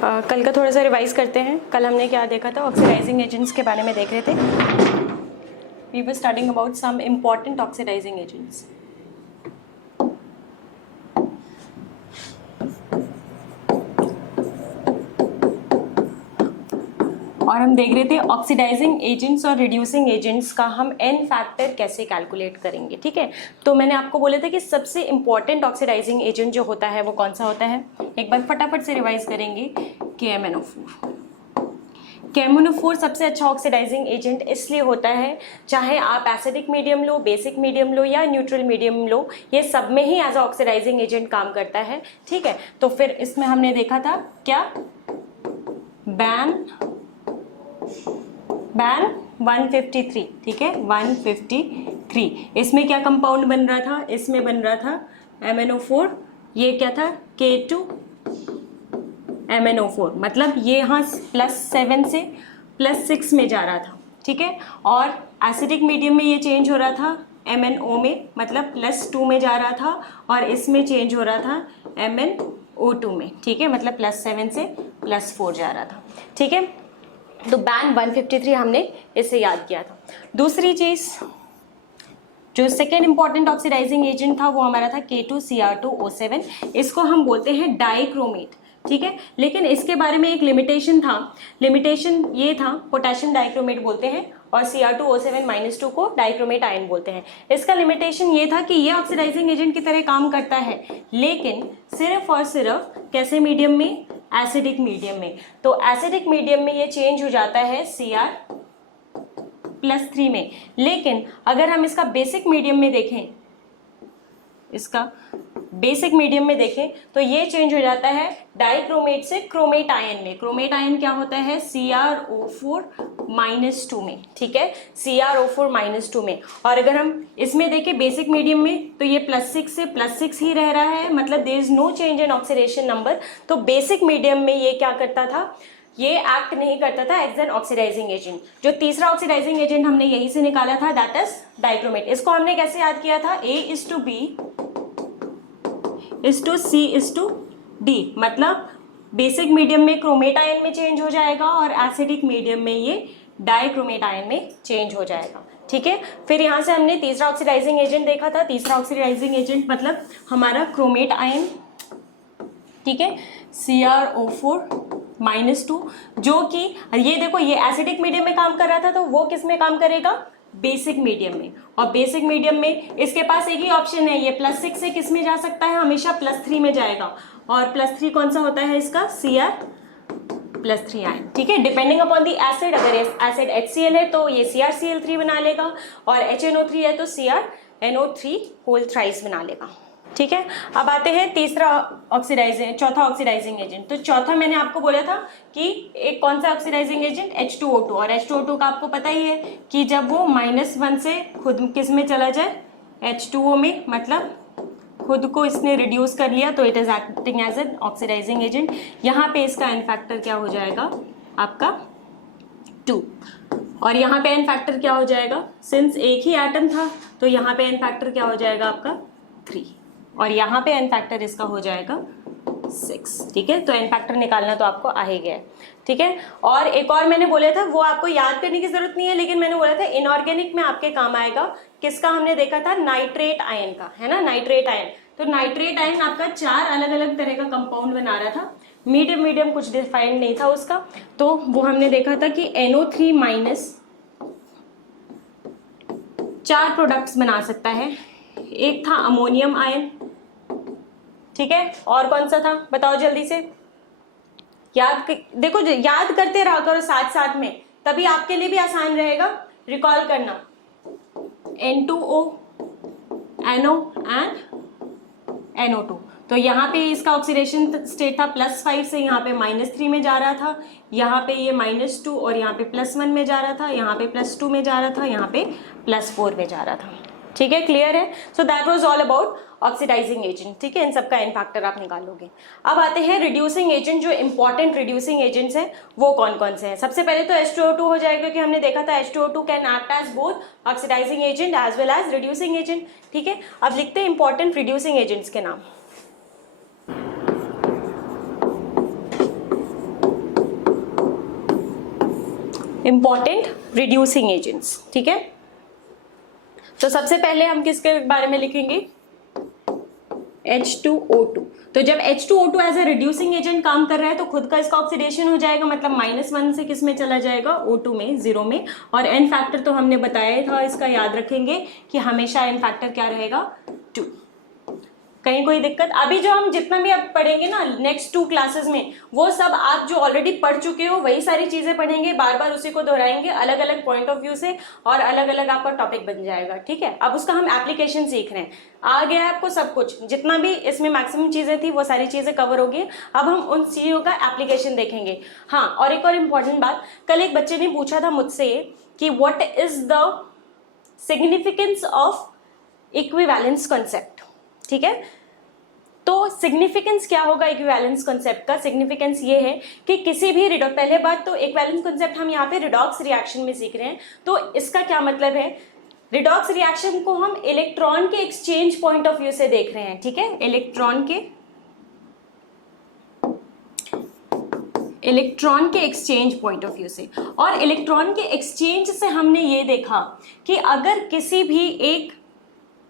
कल का थोड़ा सा रिवाइज करते हैं। कल हमने क्या देखा था, ऑक्सीडाइजिंग एजेंट्स के बारे में देख रहे थे। We were studying about some important oxidising agents. और हम देख रहे थे ऑक्सीडाइजिंग एजेंट्स और रिड्यूसिंग एजेंट्स का हम एन फैक्टर कैसे कैलकुलेट करेंगे। ठीक है, तो मैंने आपको बोला था कि सबसे इंपॉर्टेंट ऑक्सीडाइजिंग एजेंट जो होता है वो कौन सा होता है। एक बार फटाफट से रिवाइज करेंगे। KMnO4। KMnO4 सबसे अच्छा ऑक्सीडाइजिंग एजेंट इसलिए होता है, चाहे आप acidic medium low, basic medium low या न्यूट्रल मीडियम लो, ये सब में ही एज अ ऑक्सीडाइजिंग एजेंट काम करता है। ठीक है, तो फिर इसमें हमने देखा था क्या, बैन 153। ठीक है, 153। इसमें क्या कंपाउंड बन रहा था, इसमें बन रहा था MnO4। ये क्या था, K2MnO4। मतलब ये यहाँ +7 से +6 में जा रहा था। ठीक है, और एसिडिक मीडियम में ये चेंज हो रहा था MnO में, मतलब +2 में जा रहा था, और इसमें चेंज हो रहा था MnO2 में। ठीक है, मतलब +7 से +4 जा रहा था। ठीक है, तो बैन 153 हमने इससे याद किया था। दूसरी चीज, जो सेकेंड इंपॉर्टेंट ऑक्सीडाइजिंग एजेंट था वो हमारा था K2Cr2O7। इसको हम बोलते हैं डाइक्रोमेट। ठीक है, लेकिन इसके बारे में एक लिमिटेशन था। लिमिटेशन ये था, पोटेशियम डाइक्रोमेट बोलते हैं और Cr2O7-2 को डाइक्रोमेट आयन बोलते हैं। इसका लिमिटेशन ये था कि ये ऑक्सीडाइजिंग एजेंट की तरह काम करता है, लेकिन सिर्फ और सिर्फ कैसे मीडियम में, एसिडिक मीडियम में। तो एसिडिक मीडियम में ये चेंज हो जाता है Cr+3 में। लेकिन अगर हम इसका बेसिक मीडियम में देखें, इसका बेसिक मीडियम में देखें तो ये चेंज हो जाता है डाइक्रोमेट से क्रोमेट आयन में। क्रोमेट आयन क्या होता है, CrO4-2 में। ठीक है, CrO4-2 में। और अगर हम इसमें देखें बेसिक मीडियम में तो ये +6 से +6 ही रह रहा है, मतलब there is no change in oxidation number. तो बेसिक मीडियम में ये क्या करता था, ये एक्ट नहीं करता था एज एन ऑक्सीडाइजिंग एजेंट। जो तीसरा ऑक्सीडाइजिंग एजेंट हमने यहीं से निकाला था, दैट इज डाइक्रोमेट। इसको हमने कैसे याद किया था, A:B:C:D। मतलब बेसिक मीडियम में क्रोमेट आयन में चेंज हो जाएगा और एसिडिक मीडियम में ये डाइक्रोमेट आयन में चेंज हो जाएगा। ठीक है, फिर यहाँ से हमने तीसरा ऑक्सीडाइजिंग एजेंट देखा था। तीसरा ऑक्सीडाइजिंग एजेंट मतलब हमारा क्रोमेट आयन। ठीक है, CrO4-2, जो कि ये देखो ये एसिडिक मीडियम में काम कर रहा था, तो वो किस में काम करेगा, बेसिक मीडियम में। और बेसिक मीडियम में इसके पास एक ही ऑप्शन है, ये +6 से किस में जा सकता है, हमेशा +3 में जाएगा। और +3 कौन सा होता है इसका, Cr+3 आयन। ठीक है, डिपेंडिंग अपॉन दी एसिड, अगर एसिड HCl है तो ये CrCl3 बना लेगा, और HNO3 है तो CrNO3 होल थ्राइस बना लेगा। ठीक है, अब आते हैं चौथा ऑक्सीडाइजिंग एजेंट। तो चौथा मैंने आपको बोला था कि एक कौन सा ऑक्सीडाइजिंग एजेंट, H2O2। और H2O2 का आपको पता ही है कि जब वो -1 से खुद किस में चला जाए, H2O में, मतलब खुद को इसने रिड्यूस कर लिया, तो it is acting as an oxidising agent. यहाँ पे इसका एन फैक्टर क्या हो जाएगा आपका 2, और यहाँ पे एन फैक्टर क्या हो जाएगा, सिंस एक ही एटम था तो यहाँ पे एन फैक्टर क्या हो जाएगा आपका 3, और यहाँ पे एन फैक्टर इसका हो जाएगा 6। ठीक है, तो एन फैक्टर निकालना तो आपको आ ही गया है। ठीक है, और एक और मैंने बोला था, वो आपको याद करने की जरूरत नहीं है, लेकिन मैंने बोला था इनऑर्गेनिक में आपके काम आएगा। किसका हमने देखा था, नाइट्रेट आयन का, है ना, नाइट्रेट आयन। तो नाइट्रेट आयन आपका 4 अलग अलग तरह का कंपाउंड बना रहा था। मीडियम कुछ डिफाइंड नहीं था उसका, तो वो हमने देखा था कि NO3- 4 प्रोडक्ट्स बना सकता है। एक था अमोनियम आयन। ठीक है, और कौन सा था बताओ जल्दी से, देखो याद करते रहा करो साथ साथ में, तभी आपके लिए भी आसान रहेगा रिकॉल करना। N2O, NO and NO2। तो यहाँ पे इसका ऑक्सीडेशन स्टेट था +5 से यहाँ पे -3 में जा रहा था, यहाँ पे ये -2, और यहाँ पे +1 में जा रहा था, यहाँ पे +2 में जा रहा था, यहाँ पे +4 में जा रहा था। ठीक है, क्लियर है। So that was all about oxidising agent. ठीक है, इन सबका एन फैक्टर आप निकालोगे। अब आते हैं रिड्यूसिंग एजेंट। जो इंपॉर्टेंट रिड्यूसिंग एजेंट्स हैं वो कौन कौन से हैं। सबसे पहले तो H2O2 हो जाएगा, क्योंकि हमने देखा था H2O2 can act as both oxidising agent as well as reducing agent. ठीक है, अब लिखते हैं इंपॉर्टेंट रिड्यूसिंग एजेंट्स के नाम। इंपॉर्टेंट रिड्यूसिंग एजेंट्स, ठीक है। तो सबसे पहले हम किसके बारे में लिखेंगे, H2O2। तो जब H2O2 as a reducing agent काम कर रहा है तो खुद का इसका ऑक्सीडेशन हो जाएगा, मतलब -1 से किस में चला जाएगा, O2 में, 0 में। और एन फैक्टर तो हमने बताया था, इसका याद रखेंगे कि हमेशा एन फैक्टर क्या रहेगा, 2। कहीं कोई दिक्कत? अभी जो हम जितना भी अब पढ़ेंगे ना नेक्स्ट 2 क्लासेस में, वो सब आप जो ऑलरेडी पढ़ चुके हो वही सारी चीजें पढ़ेंगे, बार बार उसी को दोहराएंगे अलग अलग पॉइंट ऑफ व्यू से, और अलग अलग आपका टॉपिक बन जाएगा, ठीक है। अब उसका हम एप्लीकेशन सीख रहे हैं, आ गया है आपको सब कुछ, जितना भी इसमें मैक्सिमम चीजें थी वो सारी चीजें कवर होगी। अब हम उन चीजों का एप्लीकेशन देखेंगे। हाँ, और एक और इम्पॉर्टेंट बात, कल एक बच्चे ने पूछा था मुझसे कि what is the significance of equivalence concept, ठीक है। तो सिग्निफिकेंस क्या होगा इक्विवेलेंस कॉन्सेप्ट का? सिग्निफिकेंस ये है कि किसी भी पहले बात तो इक्विवेलेंस कॉन्सेप्ट हम यहाँ पे रिडॉक्स रिएक्शन में सीख रहे हैं, तो इसका क्या मतलब है, रिडॉक्स रिएक्शन को हम इलेक्ट्रॉन के एक्सचेंज पॉइंट ऑफ व्यू से देख रहे हैं, ठीक है। इलेक्ट्रॉन के एक्सचेंज पॉइंट ऑफ व्यू से, और इलेक्ट्रॉन के एक्सचेंज से हमने ये देखा कि अगर किसी भी एक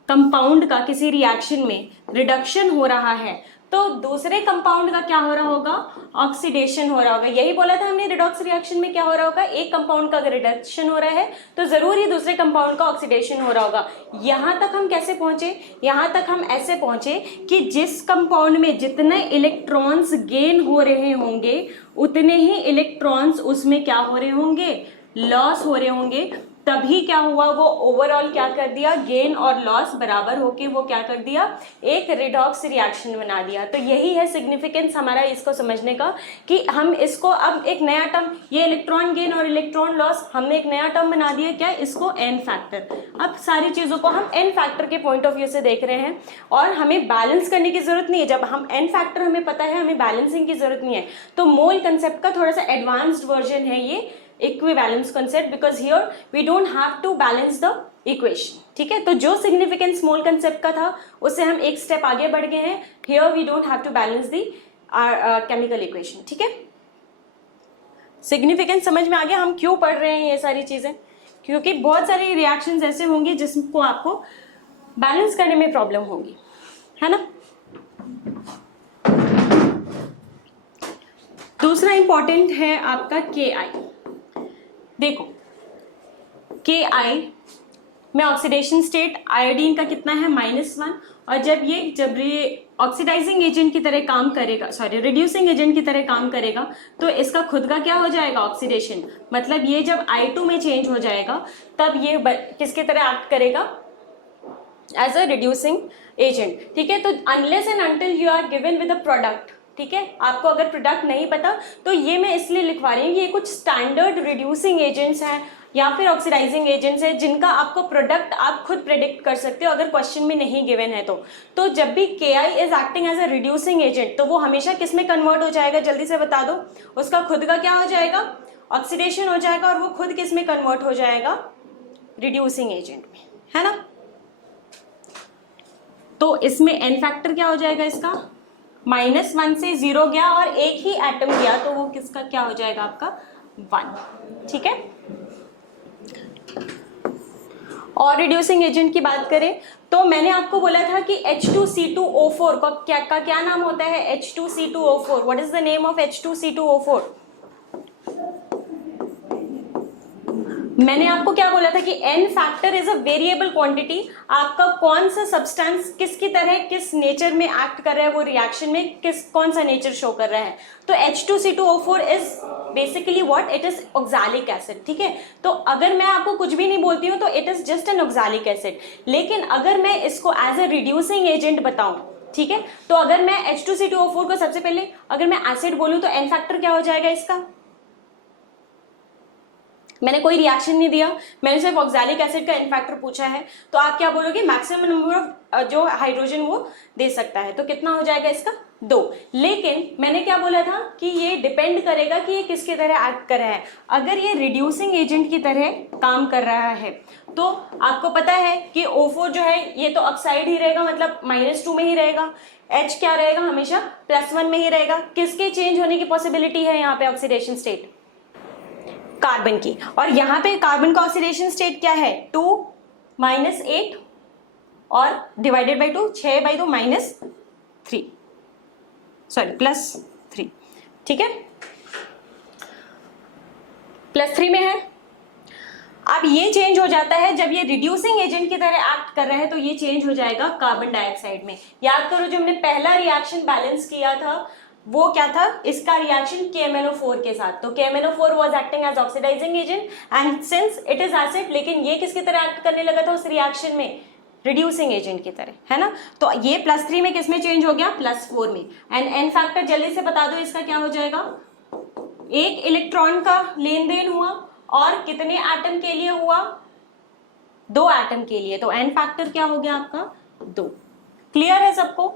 कंपाउंड का किसी रिएक्शन में रिडक्शन हो रहा है तो दूसरे कंपाउंड का क्या हो रहा होगा, ऑक्सीडेशन हो रहा होगा। यही बोला था हमने, रिडॉक्स रिएक्शन में क्या हो रहा होगा, एक कंपाउंड का अगर रिडक्शन हो रहा है तो जरूर ही दूसरे कंपाउंड का ऑक्सीडेशन हो रहा होगा। यहां तक हम कैसे पहुंचे, यहां तक हम ऐसे पहुंचे कि जिस कंपाउंड में जितने इलेक्ट्रॉन्स गेन हो रहे होंगे उतने ही इलेक्ट्रॉन्स उसमें क्या हो रहे होंगे, लॉस हो रहे होंगे। तभी क्या हुआ, वो ओवरऑल क्या कर दिया, गेन और लॉस बराबर होके वो क्या कर दिया, एक रिडॉक्स रिएक्शन बना दिया। तो यही है सिग्निफिकेंस हमारा इसको समझने का, कि हम इसको अब एक नया टर्म, ये इलेक्ट्रॉन गेन और इलेक्ट्रॉन लॉस, हमने एक नया टर्म बना दिया, क्या, इसको एन फैक्टर। अब सारी चीजों को हम एन फैक्टर के पॉइंट ऑफ व्यू से देख रहे हैं, और हमें बैलेंस करने की जरूरत नहीं है। जब हम एन फैक्टर हमें पता है, हमें बैलेंसिंग की जरूरत नहीं है। तो मोल कंसेप्ट का थोड़ा सा एडवांस्ड वर्जन है ये equivalence concept, because here we don't have to balance the equation, ठीक है। तो जो सिग्निफिकेंस मोल कंसेप्ट का था उससे हम एक स्टेप आगे बढ़ गए हैं, here we don't have to balance the chemical equation, ठीक है। सिग्निफिकेंस समझ में आ गया हम क्यों पढ़ रहे हैं ये सारी चीजें, क्योंकि बहुत सारे रिएक्शंस ऐसे होंगे जिसको आपको बैलेंस करने में प्रॉब्लम होगी, है ना। दूसरा इंपॉर्टेंट है आपका KI। देखो KI में ऑक्सीडेशन स्टेट आयोडीन का कितना है, -1, और जब ये ऑक्सीडाइजिंग एजेंट की तरह काम करेगा, सॉरी रिड्यूसिंग एजेंट की तरह काम करेगा, तो इसका खुद का क्या हो जाएगा, ऑक्सीडेशन। मतलब ये जब I2 में चेंज हो जाएगा तब ये किसकी तरह एक्ट करेगा, एज अ रिड्यूसिंग एजेंट, ठीक है। तो unless and until you are given with a product, ठीक है, आपको अगर प्रोडक्ट नहीं पता तो ये मैं इसलिए लिखवा रही हूँ कि ये कुछ स्टैंडर्ड रिड्यूसिंग एजेंट्स हैं या फिर ऑक्सीडाइजिंग एजेंट्स हैं जिनका आपको प्रोडक्ट आप खुद प्रेडिक्ट कर सकते हो अगर क्वेश्चन में नहीं गिवन है तो जब भी KI is acting as a reducing agent तो वो हमेशा किस में कन्वर्ट हो जाएगा, जल्दी से बता दो। उसका खुद का क्या हो जाएगा, ऑक्सीडेशन हो जाएगा, और वो खुद किस में कन्वर्ट हो जाएगा, रिड्यूसिंग एजेंट में, है ना। तो इसमें एन फैक्टर क्या हो जाएगा इसका, -1 से 0 गया और एक ही एटम गया तो वो किसका क्या हो जाएगा आपका 1, ठीक है। और रिड्यूसिंग एजेंट की बात करें तो मैंने आपको बोला था कि H2C2O4 का क्या नाम होता है, H2C2O4। What is the name of H2C2O4? मैंने आपको क्या बोला था कि n factor is a variable quantity. आपका कौन सा सब्सटेंस किसकी तरह किस नेचर में एक्ट कर रहा है, वो रिएक्शन में कौन सा नेचर शो कर रहा है। तो H2C2O4 is basically what, it is oxalic acid, ठीक है। तो अगर मैं आपको कुछ भी नहीं बोलती हूँ तो it is just an oxalic acid. लेकिन अगर मैं इसको एज ए रिड्यूसिंग एजेंट बताऊं, ठीक है, तो अगर मैं H2C2O4 को सबसे पहले अगर मैं एसिड बोलूं तो एन फैक्टर क्या हो जाएगा इसका, मैंने कोई रिएक्शन नहीं दिया, मैंने सिर्फ ऑक्सैलिक एसिड का एन फैक्टर पूछा है, तो आप क्या बोलोगे, मैक्सिमम नंबर ऑफ जो हाइड्रोजन वो दे सकता है, तो कितना हो जाएगा इसका 2। लेकिन मैंने क्या बोला था कि ये डिपेंड करेगा कि ये किसकी तरह एक्ट कर रहा है। अगर ये रिड्यूसिंग एजेंट की तरह काम कर रहा है तो आपको पता है कि O4 जो है ये तो ऑक्साइड ही रहेगा, मतलब -2 में ही रहेगा। H क्या रहेगा, हमेशा +1 में ही रहेगा। किसके चेंज होने की पॉसिबिलिटी है यहाँ पे ऑक्सीडेशन स्टेट, कार्बन की, और यहाँ पे कार्बन का ऑक्सीडेशन स्टेट क्या है 2 - 8 और डिवाइडेड बाई 2 6/2 -3 सॉरी +3, ठीक है, +3 में है। अब ये चेंज हो जाता है जब ये रिड्यूसिंग एजेंट की तरह एक्ट कर रहा है, तो ये चेंज हो जाएगा कार्बन डाइऑक्साइड में। याद करो जो हमने पहला रिएक्शन बैलेंस किया था वो क्या था, इसका रिएक्शन KMnO4 के साथ, तो KMnO4 was acting as oxidising agent and since it is acid, लेकिन ये किसकी तरह एक्ट करने लगा था उस रिएक्शन में, रिड्यूसिंग एजेंट की तरह, है ना। तो ये +3 में किस में चेंज हो गया, +4 में। एंड एन फैक्टर जल्दी से बता दो इसका क्या हो जाएगा, एक इलेक्ट्रॉन का लेन देन हुआ और कितने एटम के लिए हुआ, 2 एटम के लिए, तो एन फैक्टर क्या हो गया आपका 2। क्लियर है सबको।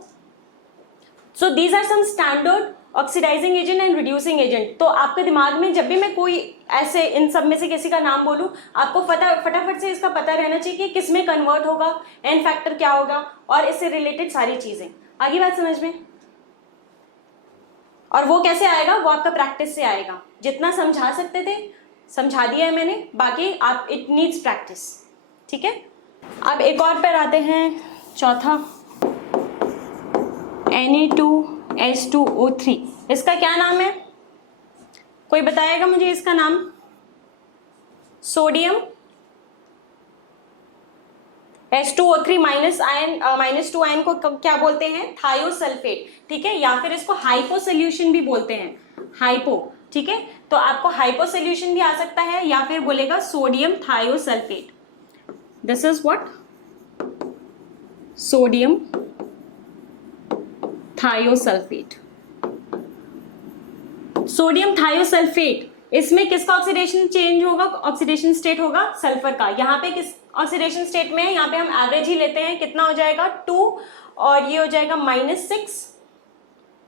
So these are some standard oxidising agent and reducing agent. तो आपके दिमाग में जब भी मैं कोई ऐसे इन सब में से किसी का नाम बोलूं, आपको फटाफट से इसका पता रहना चाहिए कि किस में कन्वर्ट होगा, एन फैक्टर क्या होगा और इससे रिलेटेड सारी चीजें। आगे बात समझ में, और वो कैसे आएगा, वो आपका प्रैक्टिस से आएगा। जितना समझा सकते थे समझा दिया है मैंने, बाकी आप इट नीड्स प्रैक्टिस, ठीक है। अब एक और पर आते हैं, चौथा Na2H2O3, इसका क्या नाम है, कोई बताएगा मुझे इसका नाम, सोडियम H2O3 -2 आयन को क्या बोलते हैं, थायोसल्फेट, ठीक है, या फिर इसको हाइपो सोल्यूशन भी बोलते हैं, हाइपो, ठीक है। तो आपको हाइपो सोल्यूशन भी आ सकता है या फिर बोलेगा sodium thiosulphate, this is what, sodium thiosulphate. Sodium thiosulphate, इसमें किसका ऑक्सीडेशन चेंज होगा, ऑक्सीडेशन स्टेट होगा सल्फर का। यहाँ पे किस ऑक्सीडेशन स्टेट में है, यहाँ पे हम एवरेज ही लेते हैं, कितना हो जाएगा 2 और ये हो जाएगा -6,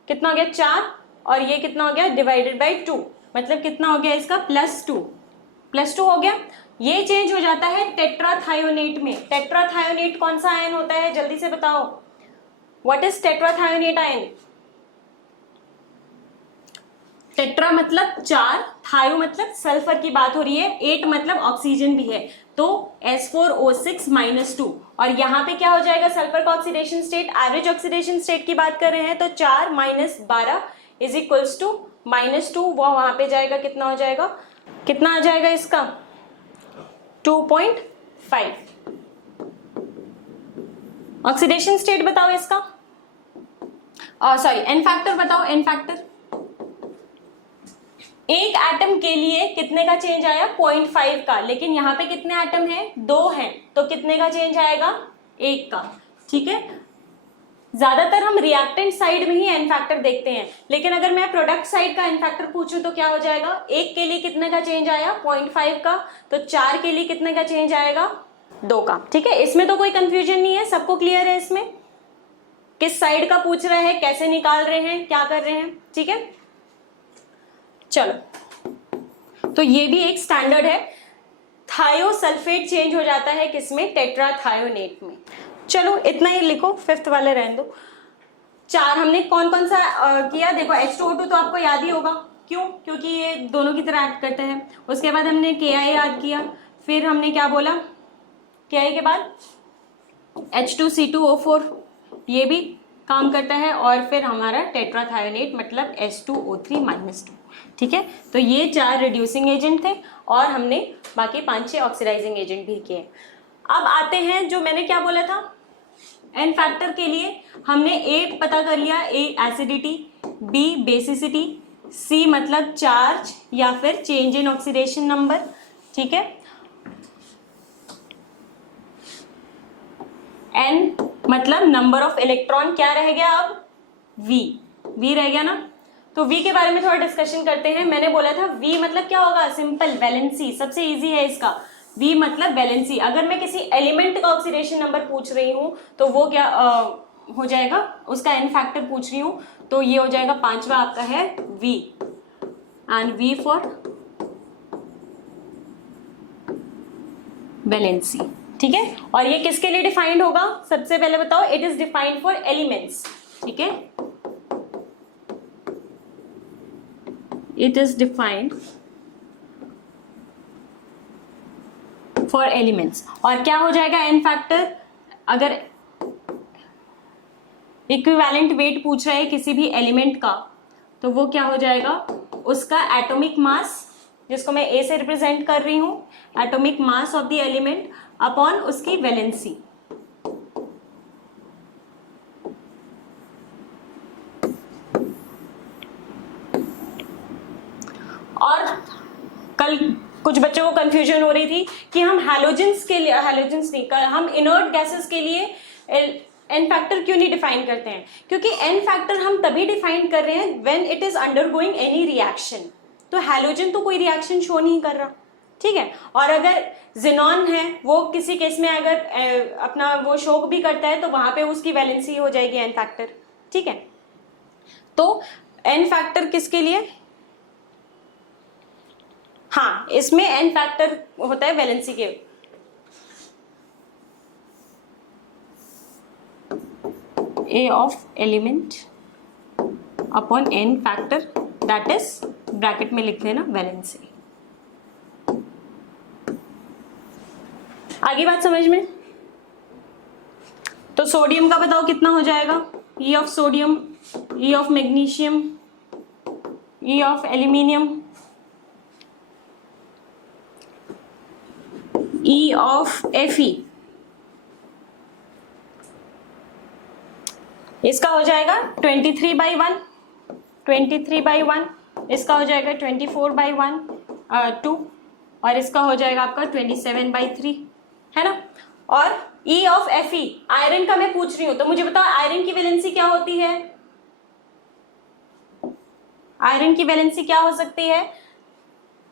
कितना हो गया 4 और ये कितना हो गया डिवाइडेड बाई 2, मतलब कितना हो गया इसका +2 हो गया। ये चेंज हो जाता है टेट्राथायोनेट में। टेट्राथायोनेट कौन सा आयन होता है, जल्दी से बताओ, what is tetrathionate ion. Tetra मतलब 4, थायो मतलब सल्फर की बात हो रही है, 8 मतलब ऑक्सीजन भी है, तो S4O6 -2, और यहाँ पे क्या हो जाएगा सल्फर का oxidation state, average oxidation state की बात कर रहे हैं, तो 4 - 12 इज इक्वल्स टू -2, वो वहां पे जाएगा, कितना हो जाएगा, कितना आ जाएगा इसका 2.5। ऑक्सीडेशन स्टेट बताओ इसका, सॉरी एन फैक्टर बताओ, एन फैक्टर। एक एटम के लिए कितने का चेंज आया 0.5 का, लेकिन यहाँ पे कितने एटम हैं 2 हैं, तो कितने का चेंज आएगा 1 का, ठीक है। ज्यादातर हम रिएक्टेंट साइड में ही एन फैक्टर देखते हैं, लेकिन अगर मैं प्रोडक्ट साइड का एन फैक्टर पूछूं तो क्या हो जाएगा, 1 के लिए कितने का चेंज आया 0.5 का, तो 4 के लिए कितने का चेंज आएगा 2 का, ठीक है। इसमें तो कोई कंफ्यूजन नहीं है, सबको क्लियर है इसमें, किस साइड का पूछ रहे हैं, कैसे निकाल रहे हैं, क्या कर रहे हैं, ठीक है। चलो, तो ये भी एक स्टैंडर्ड है, थायोसल्फेट चेंज हो जाता है किसमें, टेट्राथायोनेट में। चलो इतना ही लिखो, 5th वाले रहने दो। 4 हमने कौन कौन सा किया, देखो H2O2 तो आपको याद ही होगा, क्यों, क्योंकि ये दोनों की तरह एक्ट करते हैं। उसके बाद हमने Ki याद किया, फिर हमने क्या बोला, Ki के बाद H2C2O4 ये भी काम करता है, और फिर हमारा टेट्राथायोनेट मतलब H2O3 -2, ठीक है। तो ये 4 रिड्यूसिंग एजेंट थे और हमने बाकी 5-6 ऑक्सीडाइजिंग एजेंट भी किए। अब आते हैं जो मैंने क्या बोला था, एन फैक्टर के लिए हमने ए पता कर लिया, ए एसिडिटी, बी बेसिसिटी, सी मतलब चार्ज या फिर चेंज इन ऑक्सीडेशन नंबर, ठीक है। एन मतलब नंबर ऑफ इलेक्ट्रॉन, क्या रह गया अब वी रह गया ना, तो वी के बारे में थोड़ा डिस्कशन करते हैं। मैंने बोला था वी मतलब क्या होगा, सिंपल वैलेंसी, सबसे इजी है इसका, वी मतलब वैलेंसी। अगर मैं किसी एलिमेंट का ऑक्सीडेशन नंबर पूछ रही हूँ तो वो क्या हो जाएगा, उसका एन फैक्टर पूछ रही हूँ, तो ये हो जाएगा 5वां आपका है V, and V for valency, ठीक है। और ये किसके लिए डिफाइंड होगा, सबसे पहले बताओ, it is defined for elements, ठीक है। It is defined for elements. और क्या हो जाएगा एन फैक्टर, अगर इक्विवेलेंट वेट पूछ रहा है किसी भी एलिमेंट का, तो वो क्या हो जाएगा, उसका एटॉमिक मास, जिसको मैं ए से रिप्रेजेंट कर रही हूं, atomic mass of the element upon उसकी वैलेंसी। और कल कुछ बच्चों को कंफ्यूजन हो रही थी कि हम हैलोजेंस के लिए, हैलोजेंस नहीं, हम इनर्ट गैसेस के लिए एन फैक्टर क्यों नहीं डिफाइन करते हैं, क्योंकि एन फैक्टर हम तभी डिफाइन कर रहे हैं when it is undergoing any reaction. तो हैलोजन तो कोई रिएक्शन शो नहीं कर रहा, ठीक है। और अगर जिनॉन है, वो किसी केस में अगर अपना वो शो भी करता है, तो वहां पे उसकी वैलेंसी हो जाएगी एन फैक्टर, ठीक है। तो एन फैक्टर किसके लिए, हाँ, इसमें एन फैक्टर होता है वैलेंसी के। A of element upon n factor, that is bracket में लिख देना वैलेंसी। आगे बात समझ में। तो सोडियम का बताओ कितना हो जाएगा, ई of sodium, E of magnesium, E of aluminium, E of Fe, इसका हो जाएगा 23/1, 23/1, इसका हो जाएगा 24/1 2, और इसका हो जाएगा आपका 27/3, है ना। और ई ऑफ Fe, आयरन का मैं पूछ रही हूं, तो मुझे बताओ आयरन की वैलेंसी क्या होती है, आयरन की वैलेंसी क्या हो सकती है,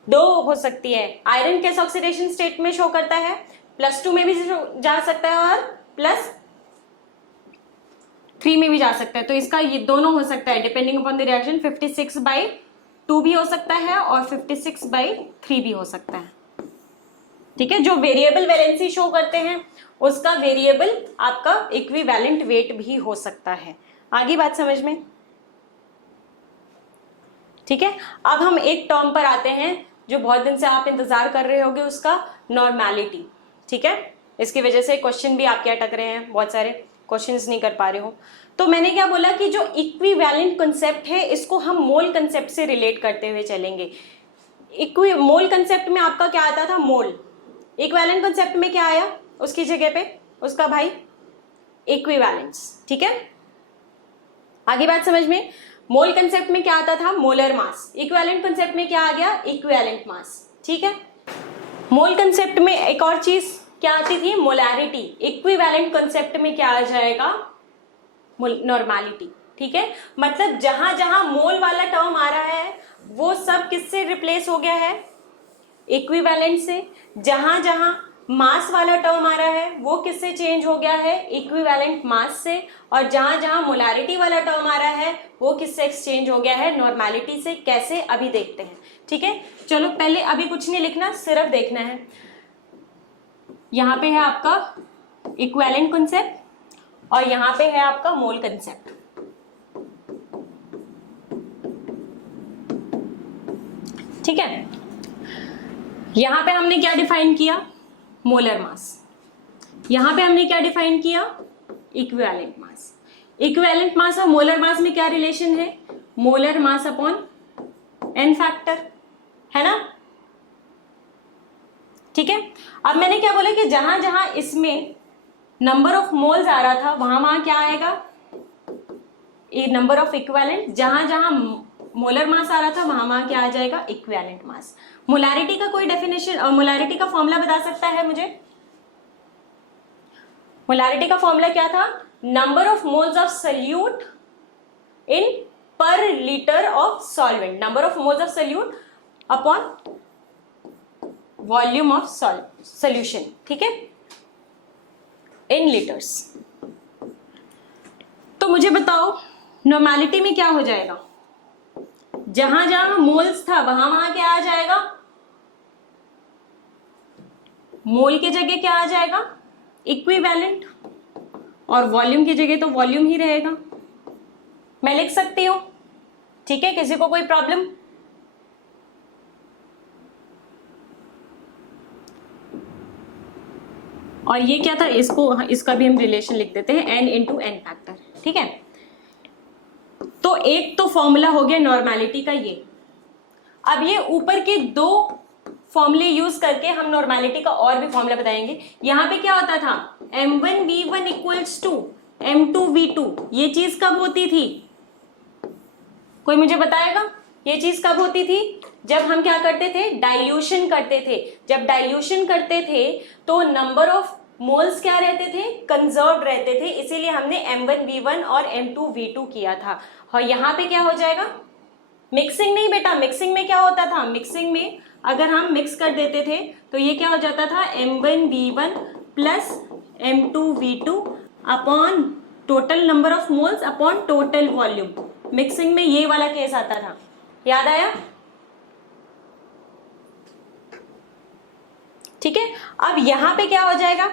2 हो सकती है। आयरन किस ऑक्सीडेशन स्टेट में शो करता है, +2 में भी जा सकता है और +3 में भी जा सकता है। तो इसका ये दोनों हो सकता है डिपेंडिंग अपॉन द रिएक्शन, 56/2 भी हो सकता है और 56/3 भी हो सकता है, ठीक है। जो वेरिएबल वैलेंसी शो करते हैं उसका वेरिएबल आपका इक्विवेलेंट वेट भी हो सकता है। आगे बात समझ में, ठीक है। अब हम एक टर्म पर आते हैं जो बहुत दिन से आप इंतजार कर रहे होंगे, उसका नॉर्मेलिटी, ठीक है। इसकी वजह से क्वेश्चन भी आपके अटक रहे हैं, बहुत सारे क्वेश्चंस नहीं कर पा रहे हो। तो मैंने क्या बोला कि जो इक्विवेलेंट कंसेप्ट है, इसको हम मोल कंसेप्ट से रिलेट करते हुए चलेंगे। मोल कंसेप्ट में आपका क्या आता था, मोल। इक्विवेलेंट कंसेप्ट में क्या आया उसकी जगह पे, उसका भाई इक्विवेलेंस, ठीक है। आगे बात समझ में। मोल कंसेप्ट में क्या आता था, मोलर मास। इक्विवेलेंट कंसेप्ट में क्या आ गया, इक्विवेलेंट मास, ठीक है। मोल कंसेप्ट में एक और चीज क्या आती थी, मोलैरिटी। इक्विवेलेंट कंसेप्ट में क्या आ जाएगा, नॉर्मेलिटी, ठीक है। मतलब जहां जहां मोल वाला टर्म आ रहा है वो सब किससे रिप्लेस हो गया है, इक्विवेलेंट से। जहां जहां मास वाला टर्म आ रहा है वो किससे चेंज हो गया है, इक्विवेलेंट मास से। और जहां जहां मोलैरिटी वाला टर्म आ रहा है वो किससे एक्सचेंज हो गया है, नॉर्मेलिटी से। कैसे, अभी देखते हैं, ठीक है। चलो पहले अभी कुछ नहीं लिखना, सिर्फ देखना है। यहां पे है आपका इक्विवेलेंट कंसेप्ट और यहां पे है आपका मोल कंसेप्ट, ठीक है। यहां पे हमने क्या डिफाइन किया, मोलर मास। यहां पे हमने क्या डिफाइन किया, इक्विवेलेंट मास। इक्विवेलेंट मास और मोलर मास में क्या रिलेशन है, molar mass upon n factor, है ना, ठीक है। अब मैंने क्या बोला कि जहां जहां इसमें नंबर ऑफ मोल्स आ रहा था वहां वहां क्या आएगा, नंबर ऑफ इक्विवेलेंट। जहां जहां मोलर मास आ रहा था वहां वहां क्या आ जाएगा, इक्विवेलेंट मास। मोलैरिटी का कोई डेफिनेशन, मोलैरिटी का फॉर्मूला बता सकता है मुझे, मोलैरिटी का फॉर्मूला क्या था, number of moles of solute in per litre of solvent. Number of moles of solute upon volume of solution, ठीक है, इन लीटर्स। तो मुझे बताओ नॉर्मेलिटी में क्या हो जाएगा, जहां जहां मोल्स था वहां वहां क्या आ जाएगा, मोल की जगह क्या आ जाएगा, इक्विवेलेंट। और वॉल्यूम की जगह तो वॉल्यूम ही रहेगा। मैं लिख सकती हूं, ठीक है। किसी को कोई प्रॉब्लम, और ये क्या था, इसका भी हम रिलेशन लिख देते हैं n इंटू एन फैक्टर, ठीक है। तो एक तो फॉर्मूला हो गया नॉर्मेलिटी का ये। अब ये ऊपर के दो फॉर्मूले यूज करके हम नॉर्मेलिटी का और भी फॉर्मूला बताएंगे। यहाँ पे क्या होता था, m1v1 इक्वल्स टू m2v2, ये चीज कब होती थी, कोई मुझे बताएगा ये चीज कब होती थी? जब हम क्या करते थे, डाइल्यूशन करते थे। जब डाइल्यूशन करते थे तो नंबर ऑफ मोल्स क्या रहते थे, कंजर्व्ड रहते थे, इसीलिए हमने m1v1 और m2v2 किया था। और यहाँ पे क्या हो जाएगा, मिक्सिंग नहीं बेटा, मिक्सिंग में क्या होता था, मिक्सिंग में अगर हम मिक्स कर देते थे तो ये क्या हो जाता था, m1v1 plus m2v2 upon total number of moles upon total volume. Mixing में ये वाला केस आता था, याद आया? ठीक है। अब यहां पे क्या हो जाएगा,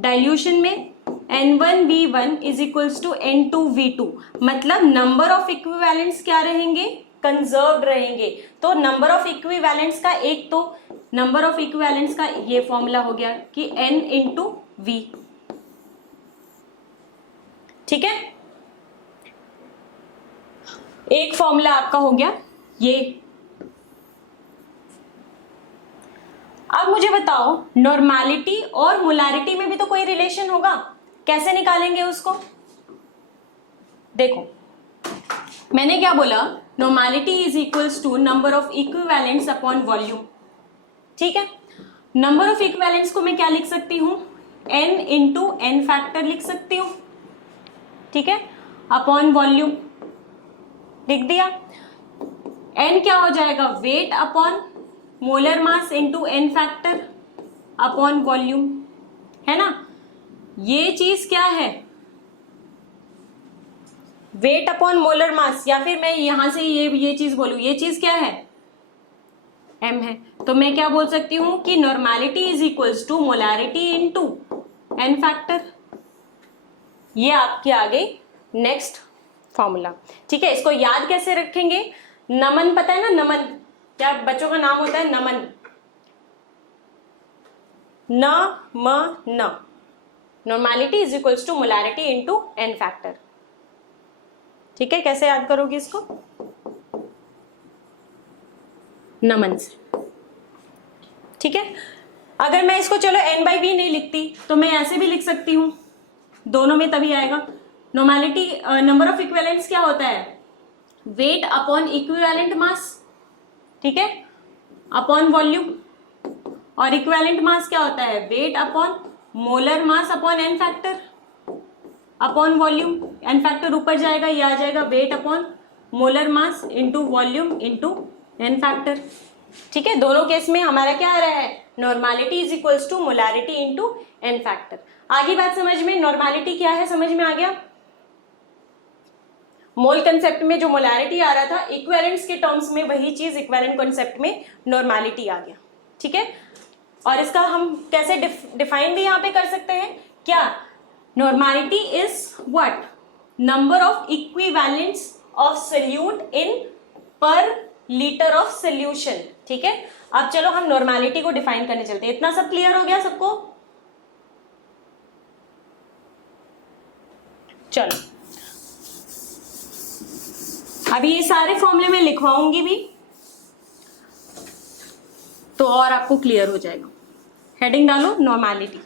डाइल्यूशन में n1v1 is equals to n2v2, मतलब नंबर ऑफ इक्विवेलेंट्स क्या रहेंगे, कंजर्व्ड रहेंगे। तो नंबर ऑफ इक्विवेलेंट्स का एक तो नंबर ऑफ इक्विवेलेंट्स का ये फॉर्मूला हो गया कि n इंटू v, ठीक है। एक फॉर्मूला आपका हो गया ये। अब मुझे बताओ, नॉर्मेलिटी और मोलारिटी में भी तो कोई रिलेशन होगा, कैसे निकालेंगे उसको? देखो मैंने क्या बोला, normality is equals to number of equivalents upon volume, ठीक है। नंबर ऑफ इक्विवेलेंट्स को मैं क्या लिख सकती हूं, n इंटू एन फैक्टर लिख सकती हूं, ठीक है, अपॉन वॉल्यूम लिख दिया। n क्या हो जाएगा, weight upon molar mass into n factor upon volume, है ना। ये चीज क्या है, वेट अपॉन मोलर मास, या फिर मैं यहां से ये चीज बोलूं, ये चीज क्या है, m है। तो मैं क्या बोल सकती हूं कि normality is equals to molarity into n factor. ये आपके आगे नेक्स्ट फॉर्मूला, ठीक है। इसको याद कैसे रखेंगे, नमन पता है ना, नमन क्या बच्चों का नाम होता है, नमन, न म न, normality is equals to molarity into n factor, ठीक है। कैसे याद करोगे इसको, नमन से, ठीक है। अगर मैं इसको चलो n/v नहीं लिखती तो मैं ऐसे भी लिख सकती हूं, दोनों में तभी आएगा। नॉर्मेलिटी नंबर ऑफ इक्विवेलेंट्स क्या होता है, वेट अपॉन इक्विवेलेंट मास, ठीक है, अपॉन वॉल्यूम। और इक्विवेलेंट मास क्या होता है, weight upon molar mass upon n factor upon volume. N factor ऊपर जाएगा, ये आ जाएगा weight upon molar mass into volume into n factor, ठीक है। दोनों केस में हमारा क्या आ रहा है, normality is equals to molarity into n factor. आगे बात समझ में, नॉर्मेलिटी क्या है समझ में आ गया। मोल कंसेप्ट में जो मोलारिटी आ रहा था, इक्विवेलेंट्स के टर्म्स में वही चीज इक्विवेलेंट कंसेप्ट में नॉर्मेलिटी आ गया, ठीक है। और इसका हम कैसे डिफाइन भी यहाँ पे कर सकते हैं, क्या, normality is what, number of equivalents of solute in per litre of solution, ठीक है। अब चलो हम नॉर्मेलिटी को डिफाइन करने चलते हैं। इतना सब क्लियर हो गया सबको? चलो अभी ये सारे फॉर्मूले में लिखवाऊंगी भी तो और आपको क्लियर हो जाएगा। हेडिंग डालो नॉर्मेलिटी।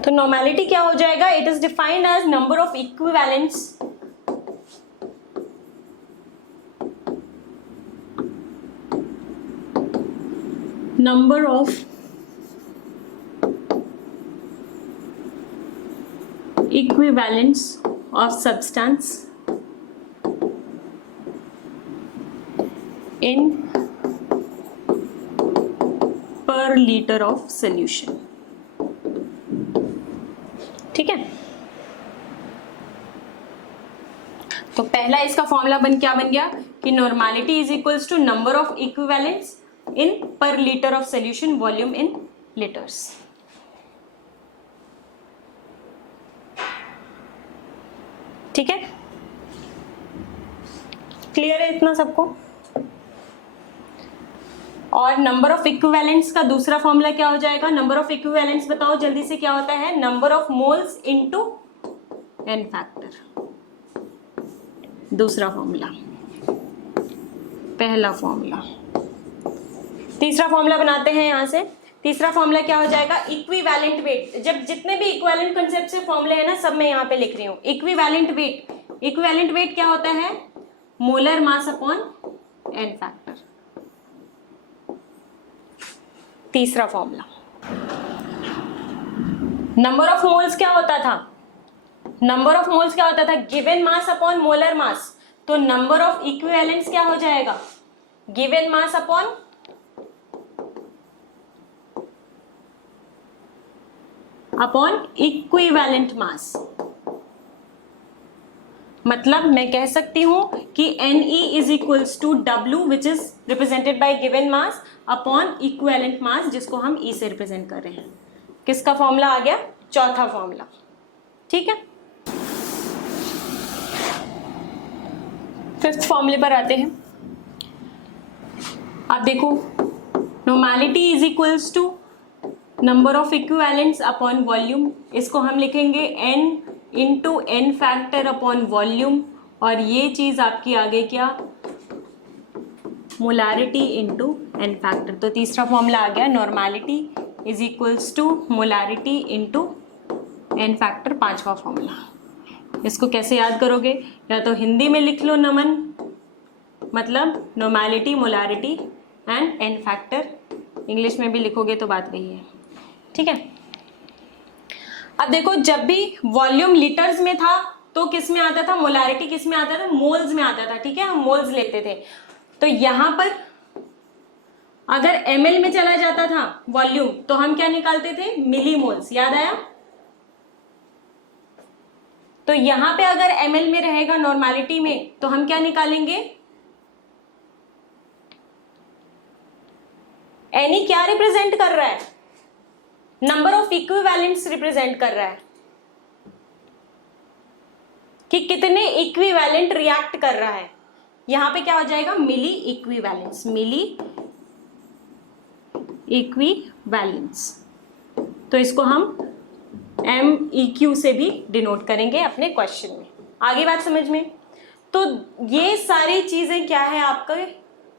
तो नॉर्मेलिटी क्या हो जाएगा, it is defined as number of equivalents number of equivalents of substance in per liter of solution, ठीक है। तो पहला इसका फॉर्मूला क्या बन गया कि normality is equals to number of equivalents in per litre of solution, volume in litres, ठीक है। क्लियर है इतना सबको? और नंबर ऑफ इक्विवेलेंट्स का दूसरा फॉर्मूला क्या हो जाएगा? नंबर ऑफ इक्विवेलेंट्स बताओ जल्दी से, क्या होता है? Number of moles into n factor, दूसरा फॉर्मूला, पहला फॉर्मूला। तीसरा फॉर्मूला बनाते हैं यहां से। तीसरा फॉर्मूला क्या हो जाएगा? Equivalent weight. जब जितने भी इक्विवेलेंट कांसेप्ट से फॉर्मूले है ना, सब मैं यहाँ पे लिख रही हूँ। इक्विवेलेंट वेट, इक्विवेलेंट वेट क्या होता है? Molar mass upon n factor, तीसरा फॉर्मूला। नंबर ऑफ मोल्स क्या होता था? नंबर ऑफ मोल्स क्या होता था? Given mass upon molar mass. तो नंबर ऑफ इक्विवेलेंट्स क्या हो जाएगा? Given mass upon equivalent mass. मतलब मैं कह सकती हूं कि Ne is equals to W which is represented by given mass upon equivalent mass, जिसको हम E से रिप्रेजेंट कर रहे हैं। किसका फॉर्मूला आ गया? चौथा फॉर्मूला। ठीक है, फिफ्थ फॉर्मूले पर आते हैं। आप देखो, normality is equals to number of equivalents upon volume. इसको हम लिखेंगे n into n factor upon volume, और ये चीज आपकी आ गई क्या? Molarity into n factor. तो तीसरा फॉर्मूला आ गया normality is equals to molarity into n factor, पांचवा फॉर्मूला। इसको कैसे याद करोगे? या तो हिंदी में लिख लो नमन, मतलब normality, molarity and n factor. English में भी लिखोगे तो बात वही है। ठीक है, अब देखो, जब भी वॉल्यूम लीटर्स में था तो किस में आता था? मोलारिटी किस में आता था? मोल्स में आता था। ठीक है, हम मोल्स लेते थे। तो यहां पर अगर ml में चला जाता था वॉल्यूम, तो हम क्या निकालते थे? मिली मोल्स। याद आया? तो यहां पे अगर ml में रहेगा नॉर्मैलिटी में, तो हम क्या निकालेंगे? Ni क्या रिप्रेजेंट कर रहा है? नंबर ऑफ इक्विवेलेंट्स रिप्रेजेंट कर रहा है कि कितने इक्विवेलेंट रिएक्ट कर रहा है। यहां पे क्या हो जाएगा? मिली इक्विवेलेंट्स, मिली इक्विवेलेंट्स। तो इसको हम MEQ से भी डिनोट करेंगे अपने क्वेश्चन में। आगे बात समझ में? तो ये सारी चीजें क्या है आपके,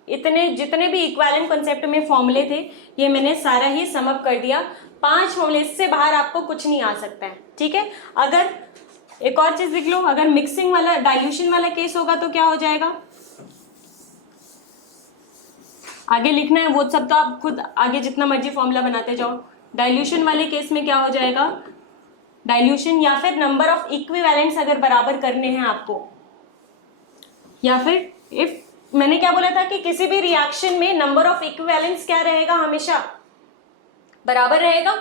इतने जितने भी इक्विवेलेंट कॉन्सेप्ट में फॉर्मूले थे, ये मैंने सारा ही सम अप कर दिया। 5 फॉर्मूले, इससे बाहर आपको कुछ नहीं आ सकता है। ठीक है, अगर एक और चीज लिख लो, अगर मिक्सिंग वाला, डाइल्यूशन वाला केस होगा तो क्या हो जाएगा? आगे लिखना है वो सब तो आप खुद आगे जितना मर्जी फॉर्मूला बनाते जाओ। डाइल्यूशन वाले केस में क्या हो जाएगा? डाइल्यूशन या फिर नंबर ऑफ इक्विवेलेंट्स अगर बराबर करने हैं आपको, या फिर इफ मैंने क्या बोला था कि किसी भी रिएक्शन में नंबर ऑफ इक्विवेलेंट्स क्या रहेगा? हमेशा बराबर रहेगा।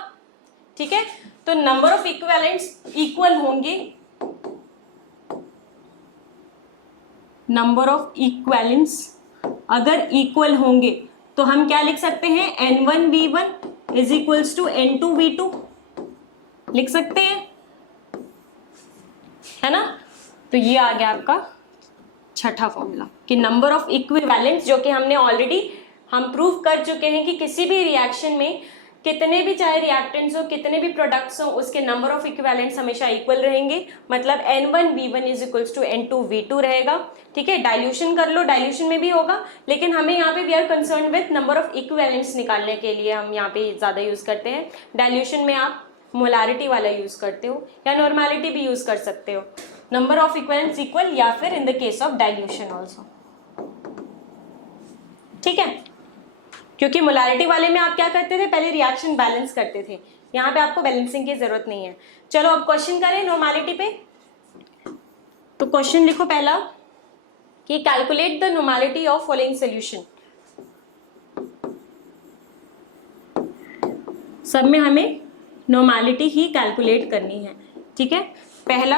ठीक है, तो नंबर ऑफ इक्विवेलेंट्स इक्वल होंगे, नंबर ऑफ इक्विवेलेंट्स अगर इक्वल होंगे तो हम क्या लिख सकते हैं? N1V1 is equals to N2V2 लिख सकते हैं, है ना? तो ये आ गया आपका छठा फॉर्मूला कि नंबर ऑफ इक्विवेलेंट्स, जो कि हमने ऑलरेडी हम प्रूव कर चुके हैं कि किसी भी रिएक्शन में कितने भी चाहे रिएक्टेंट्स हो, कितने भी प्रोडक्ट्स हो, उसके नंबर ऑफ इक्विवेलेंट्स हमेशा इक्वल रहेंगे। मतलब N1V1 is equals to N2V2 रहेगा। ठीक है, डाइल्यूशन कर लो, डाइल्यूशन में भी होगा, लेकिन हमें यहाँ पे we are concern with number of equivalents निकालने के लिए हम यहाँ पे ज्यादा यूज करते हैं। डाइल्यूशन में आप मोलारिटी वाला यूज करते हो या नॉर्मैलिटी भी यूज कर सकते हो, नंबर ऑफ इक्विवेलेंट्स इक्वल, या फिर in the case of dilution also. ठीक है, क्योंकि मोलारिटी वाले में आप क्या करते थे? पहले रिएक्शन बैलेंस करते थे, यहाँ पे आपको बैलेंसिंग की जरूरत नहीं है। चलो अब क्वेश्चन करें नॉर्मैलिटी पे। तो क्वेश्चन लिखो पहला कि calculate the normality of following solution. सब में हमें नॉर्मैलिटी ही कैलकुलेट करनी है। ठीक है, पहला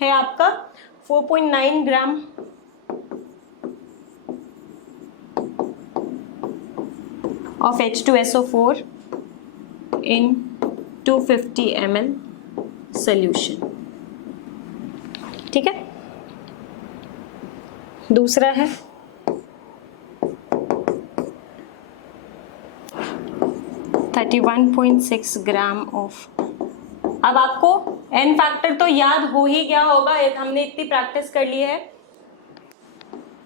है आपका 4.9 ग्राम of H2SO4 in 250 ml solution। ठीक है, दूसरा है 31.6 ग्राम ऑफ। अब आपको एन फैक्टर तो याद हो ही गया होगा, हमने इतनी प्रैक्टिस कर ली है।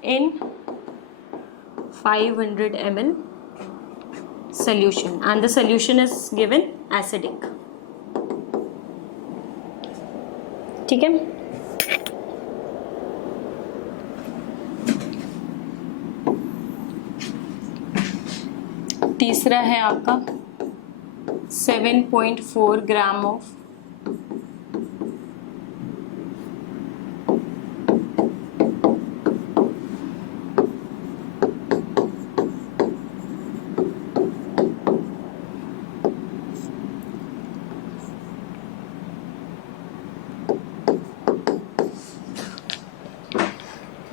इन 500 ml solution and the solution is given acidic। ठीक है, तीसरा है आपका 7.4 ग्राम ऑफ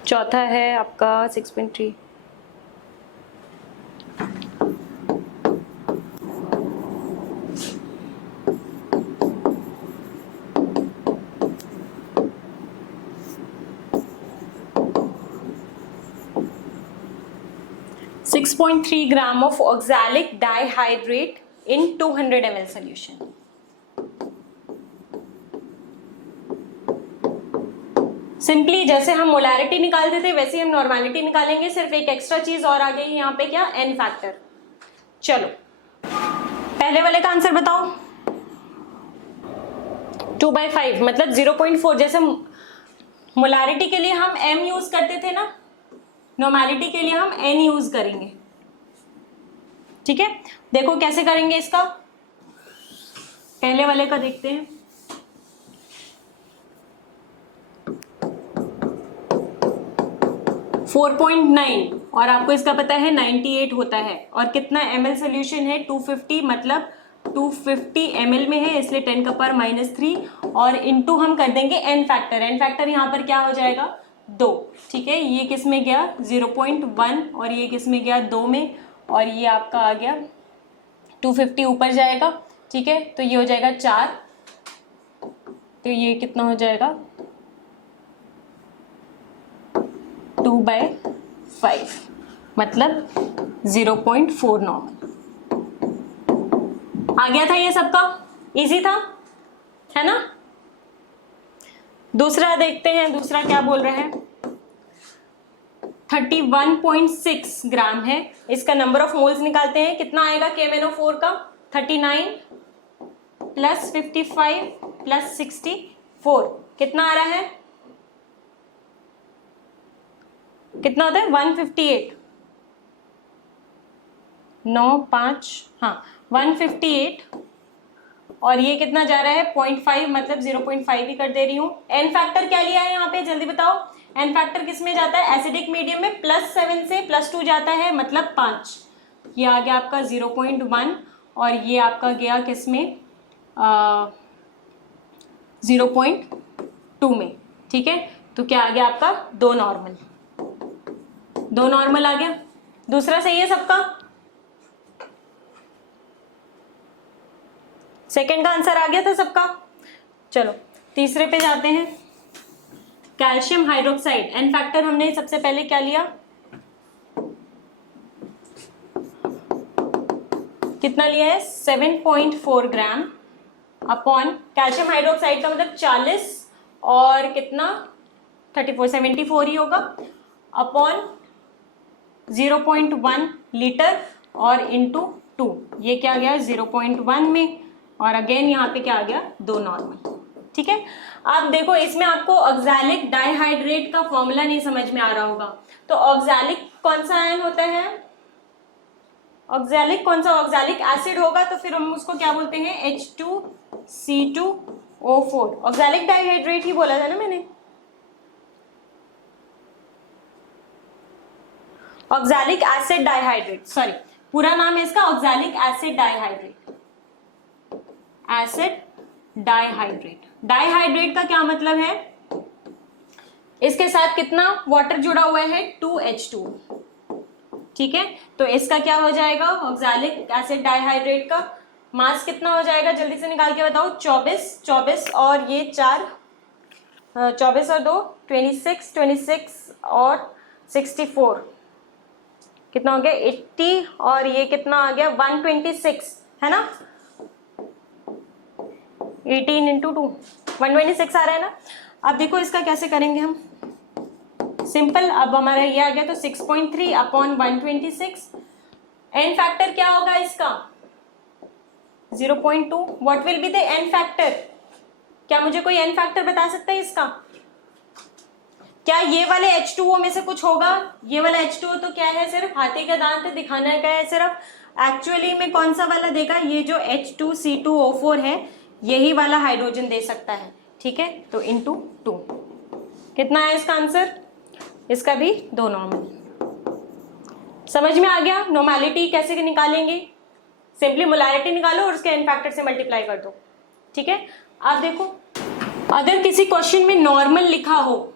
चौथा है आपका 6.3 6.3 gram of oxalic dihydrate in 200 ml solution. Simply जैसे हम मोलैरिटी निकालते थे वैसे हम नॉर्मेलिटी निकालेंगे, सिर्फ एक एक्स्ट्रा चीज और आ गई यहाँ पे, क्या, एन फैक्टर। चलो पहले वाले का आंसर बताओ। 2/5 मतलब 0.4। जैसे मोलैरिटी के लिए हम एम यूज करते थे ना, नॉर्मेलिटी के लिए हम एन यूज करेंगे। ठीक है, देखो कैसे करेंगे इसका, पहले वाले का देखते हैं। फोर 4.9 और आपको इसका पता है 98 होता है, और कितना ml सोल्यूशन है 250, मतलब 250 ml में है, इसलिए 10 का पावर -3 और इनटू हम कर देंगे एन फैक्टर। एन फैक्टर यहाँ पर क्या हो जाएगा, 2। ठीक है, ये किस में गया 0.1 और ये किस में गया 2 में, और ये आपका आ गया 250 ऊपर जाएगा। ठीक है, तो ये हो जाएगा 4, तो ये कितना हो जाएगा 2/5 मतलब 0.4 नॉर्मल। आ गया था ये सबका, इजी था, है ना। दूसरा देखते हैं, दूसरा क्या बोल रहा है। 31.6 ग्राम है, इसका नंबर ऑफ मोल्स निकालते हैं। कितना आएगा KMnO4 का, 39 + 55 + 64 कितना आ रहा है, कितना होता है 158, 9 5 हाँ 158, और ये कितना जा रहा है 0.5 मतलब 0.5 ही कर दे रही हूँ। एन फैक्टर क्या लिया है यहाँ पे, जल्दी बताओ। एन फैक्टर किस में जाता है, एसिडिक मीडियम में +7 से +2 जाता है, मतलब 5। ये आ गया आपका 0.1 और ये आपका गया किस में 0.2 में। ठीक है, तो क्या आ गया आपका 2 नॉर्मल, 2 नॉर्मल आ गया। दूसरा सही है सबका, सेकंड का आंसर आ गया था सबका। चलो तीसरे पे जाते हैं। कैल्शियम हाइड्रोक्साइड, एन फैक्टर हमने सबसे पहले क्या लिया, कितना लिया है 7.4 ग्राम अपॉन, कैल्शियम हाइड्रोक्साइड का मतलब 40 और कितना 34 74 ही होगा, अपॉन 0.1 लीटर और इंटू 2, ये क्या गया 0.1 में, और अगेन यहाँ पे क्या आ गया 2 नॉर्मल। ठीक है, अब देखो इसमें आपको ऑक्सैलिक डाइहाइड्रेट का फॉर्मूला नहीं समझ में आ रहा होगा, तो ऑक्सैलिक कौन सा आयन होता है, ऑक्सैलिक कौन सा, ऑक्सैलिक एसिड होगा, तो फिर हम उसको क्या बोलते हैं H2C2O4। ऑक्सैलिक डाइहाइड्रेट ही बोला था ना मैंने, ऑक्सैलिक एसिड डाइहाइड्रेट, सॉरी पूरा नाम है इसका oxalic acid dihydrate, acid dihydrate. Dihydrate का क्या मतलब है, इसके साथ कितना वाटर जुड़ा हुआ है 2H2। ठीक है, तो इसका क्या हो जाएगा, ऑक्सैलिक एसिड डाइहाइड्रेट का मास कितना हो जाएगा, जल्दी से निकाल के बताओ। 24 और ये 4, 24 और 2 26 और 64, कितना हो गया 80, और ये कितना आ गया 126, है ना। 18 इंटू 2 126 आ रहा है ना। अब देखो इसका कैसे करेंगे हम, सिंपल। अब हमारा ये आ गया तो 6.3 अपॉन 126, एन फैक्टर क्या होगा इसका 0.2। What will be the n factor, क्या मुझे कोई एन फैक्टर बता सकता है इसका। क्या ये वाले H2O में से कुछ होगा, ये वाला H2O तो क्या है, सिर्फ हाथी का दांत दिखाना का है सिर्फ। एक्चुअली में कौन सा वाला देगा, ये जो H2C2O4 है यही वाला हाइड्रोजन दे सकता है, ठीक है। तो इंटू 2 कितना है इसका आंसर, इसका भी 2 नॉर्मल। समझ में आ गया नॉर्मेलिटी कैसे निकालेंगे, सिंपली मोलैरिटी निकालो और उसके एन फैक्टर से मल्टीप्लाई कर दो, ठीक है। आप देखो अगर किसी क्वेश्चन में नॉर्मल लिखा हो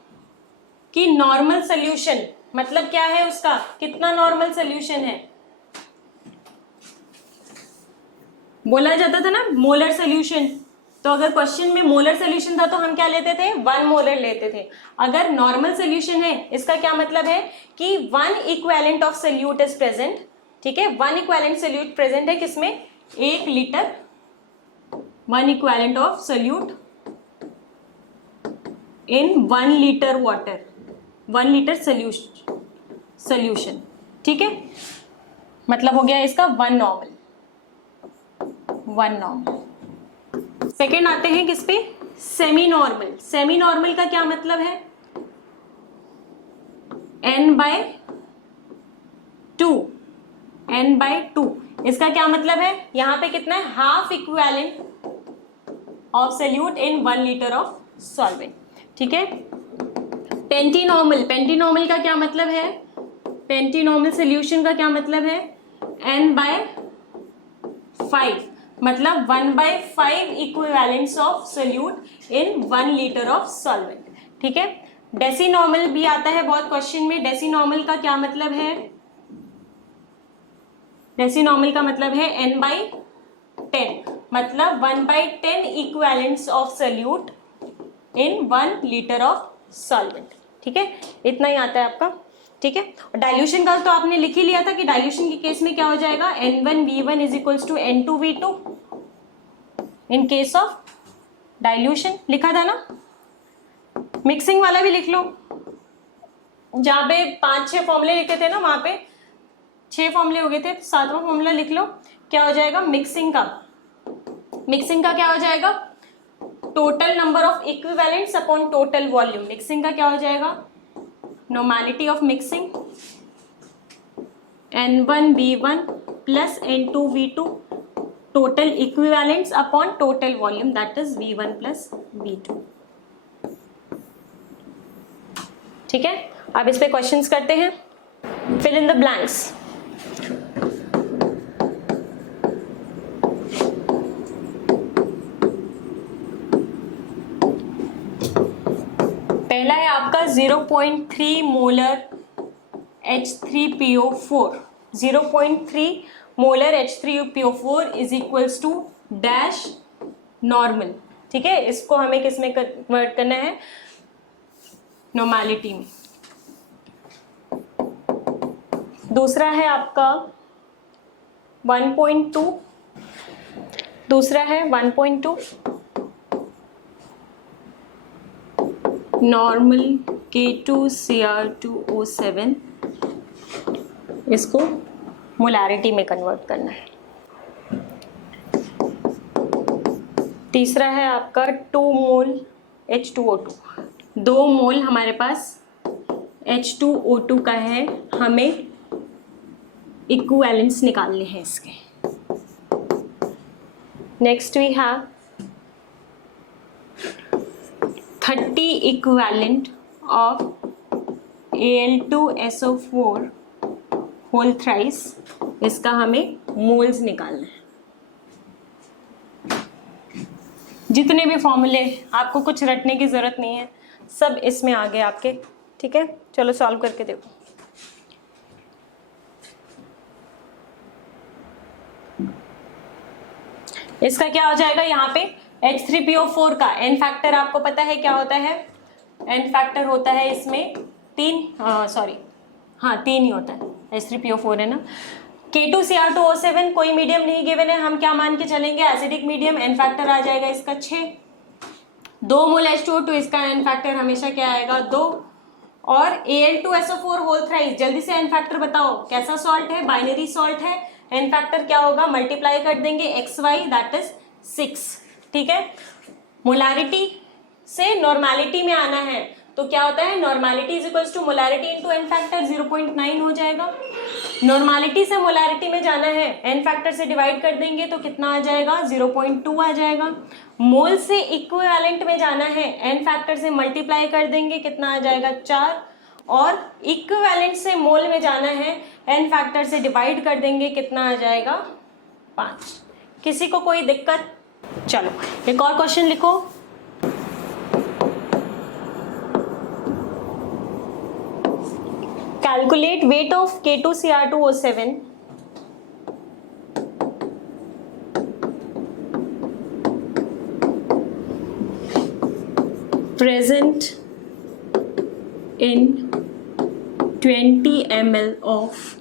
कि नॉर्मल सोल्यूशन मतलब क्या है उसका, कितना नॉर्मल सोल्यूशन है, बोला जाता था ना मोलर सोल्यूशन। तो अगर क्वेश्चन में मोलर सोल्यूशन था तो हम क्या लेते थे, 1 मोलर लेते थे। अगर नॉर्मल सोल्यूशन है इसका क्या मतलब है कि 1 equivalent of solute is present, ठीक है। 1 इक्विवेलेंट सोल्यूट प्रेजेंट है किसमें, 1 litre, 1 equivalent of solute in 1 litre water, 1 litre solution, ठीक है। मतलब हो गया इसका 1 नॉर्मल, 1 नॉर्मल। सेकेंड आते हैं किस पे, सेमी नॉर्मल। सेमी नॉर्मल का क्या मतलब है, n/2, n/2। इसका क्या मतलब है, यहां पे कितना है, half equivalent of solute in 1 litre of solvent, ठीक है। पेंटीनॉर्मल, पेंटीनॉर्मल का क्या मतलब है, पेंटीनॉर्मल सोल्यूशन का क्या मतलब है, n/5, मतलब 1/5 equivalents of solute in 1 litre of solvent, ठीक है। डेसीनॉर्मल भी आता है बहुत क्वेश्चन में। डेसीनॉर्मल का क्या मतलब है, डेसीनॉर्मल का मतलब है n/10, मतलब 1/10 equivalents of solute in 1 litre of solvent, ठीक है। इतना ही आता है आपका, ठीक है। डाइल्यूशन का तो आपने लिख ही लिया था कि डाइल्यूशन के केस में क्या हो जाएगा, N1V1 is equals to N2V2 in case of dilution, लिखा था ना। मिक्सिंग वाला भी लिख लो, जहां पे 5-6 फॉर्मूले लिखे थे ना वहां पे 6 फॉर्मूले हो गए थे, 7वां फॉर्मूला लिख लो। क्या हो जाएगा मिक्सिंग का, मिक्सिंग का क्या हो जाएगा, total number of equivalents upon total volume. Mixing का क्या हो जाएगा, normality of mixing N1V1 plus N2V2 total equivalents upon total volume, that is V1 plus V2, ठीक है। अब इस पे क्वेश्चंस करते हैं, फिल इन द ब्लैंक्स। पहला है आपका 0.3 molar H3PO4, 0.3 molar H3PO4 is equals to dash normal, ठीक है। इसको हमें किस में कन्वर्ट करना है, नॉर्मेलिटी में। दूसरा है आपका 1.2, दूसरा है 1.2 नॉर्मल K2Cr2O7, इसको मोलैरिटी में कन्वर्ट करना है। तीसरा है आपका 2 मोल H2O2, 2 मोल हमारे पास H2O2 का है, हमें इक्विवेलेंट्स निकालने हैं इसके। Next we have 30 equivalent of Al2SO4 whole thrice, इसका हमें मोल्स निकालना है। जितने भी फॉर्मूले, आपको कुछ रटने की जरूरत नहीं है, सब इसमें आ गए आपके, ठीक है। चलो सॉल्व करके देखो। इसका क्या हो जाएगा, यहाँ पे H3PO4 का एन फैक्टर आपको पता है क्या होता है, एन फैक्टर होता है इसमें 3, हाँ 3 ही होता है, H3PO4 है ना। K2Cr2O7 कोई मीडियम नहीं गिवन है, हम क्या मान के चलेंगे, एसिडिक मीडियम, एन फैक्टर आ जाएगा इसका 6, 2 मोल H2O2, इसका एन फैक्टर हमेशा क्या आएगा 2, और Al2SO4 होल थ्राइस, जल्दी से एन फैक्टर बताओ, कैसा सॉल्ट है, बाइनरी सॉल्ट है, एन फैक्टर क्या होगा, मल्टीप्लाई कर देंगे XY दैट इज 6, ठीक है। मोलारिटी से नॉर्मेलिटी में आना है तो क्या होता है, normality is equals to molarity into n factor, 0.9 हो जाएगा। नॉर्मेलिटी से मोलारिटी में जाना है, एन फैक्टर से डिवाइड कर देंगे तो कितना आ जाएगा, 0.2 आ जाएगा। मोल से इक्विवेलेंट में जाना है, एन फैक्टर से मल्टीप्लाई कर देंगे, कितना आ जाएगा 4, और इक्विवेलेंट से मोल में जाना है, एन फैक्टर से डिवाइड कर देंगे, कितना आ जाएगा 5। किसी को कोई दिक्कत? चलो एक और क्वेश्चन लिखो। Calculate weight of K2Cr2O7 present in 20 ml of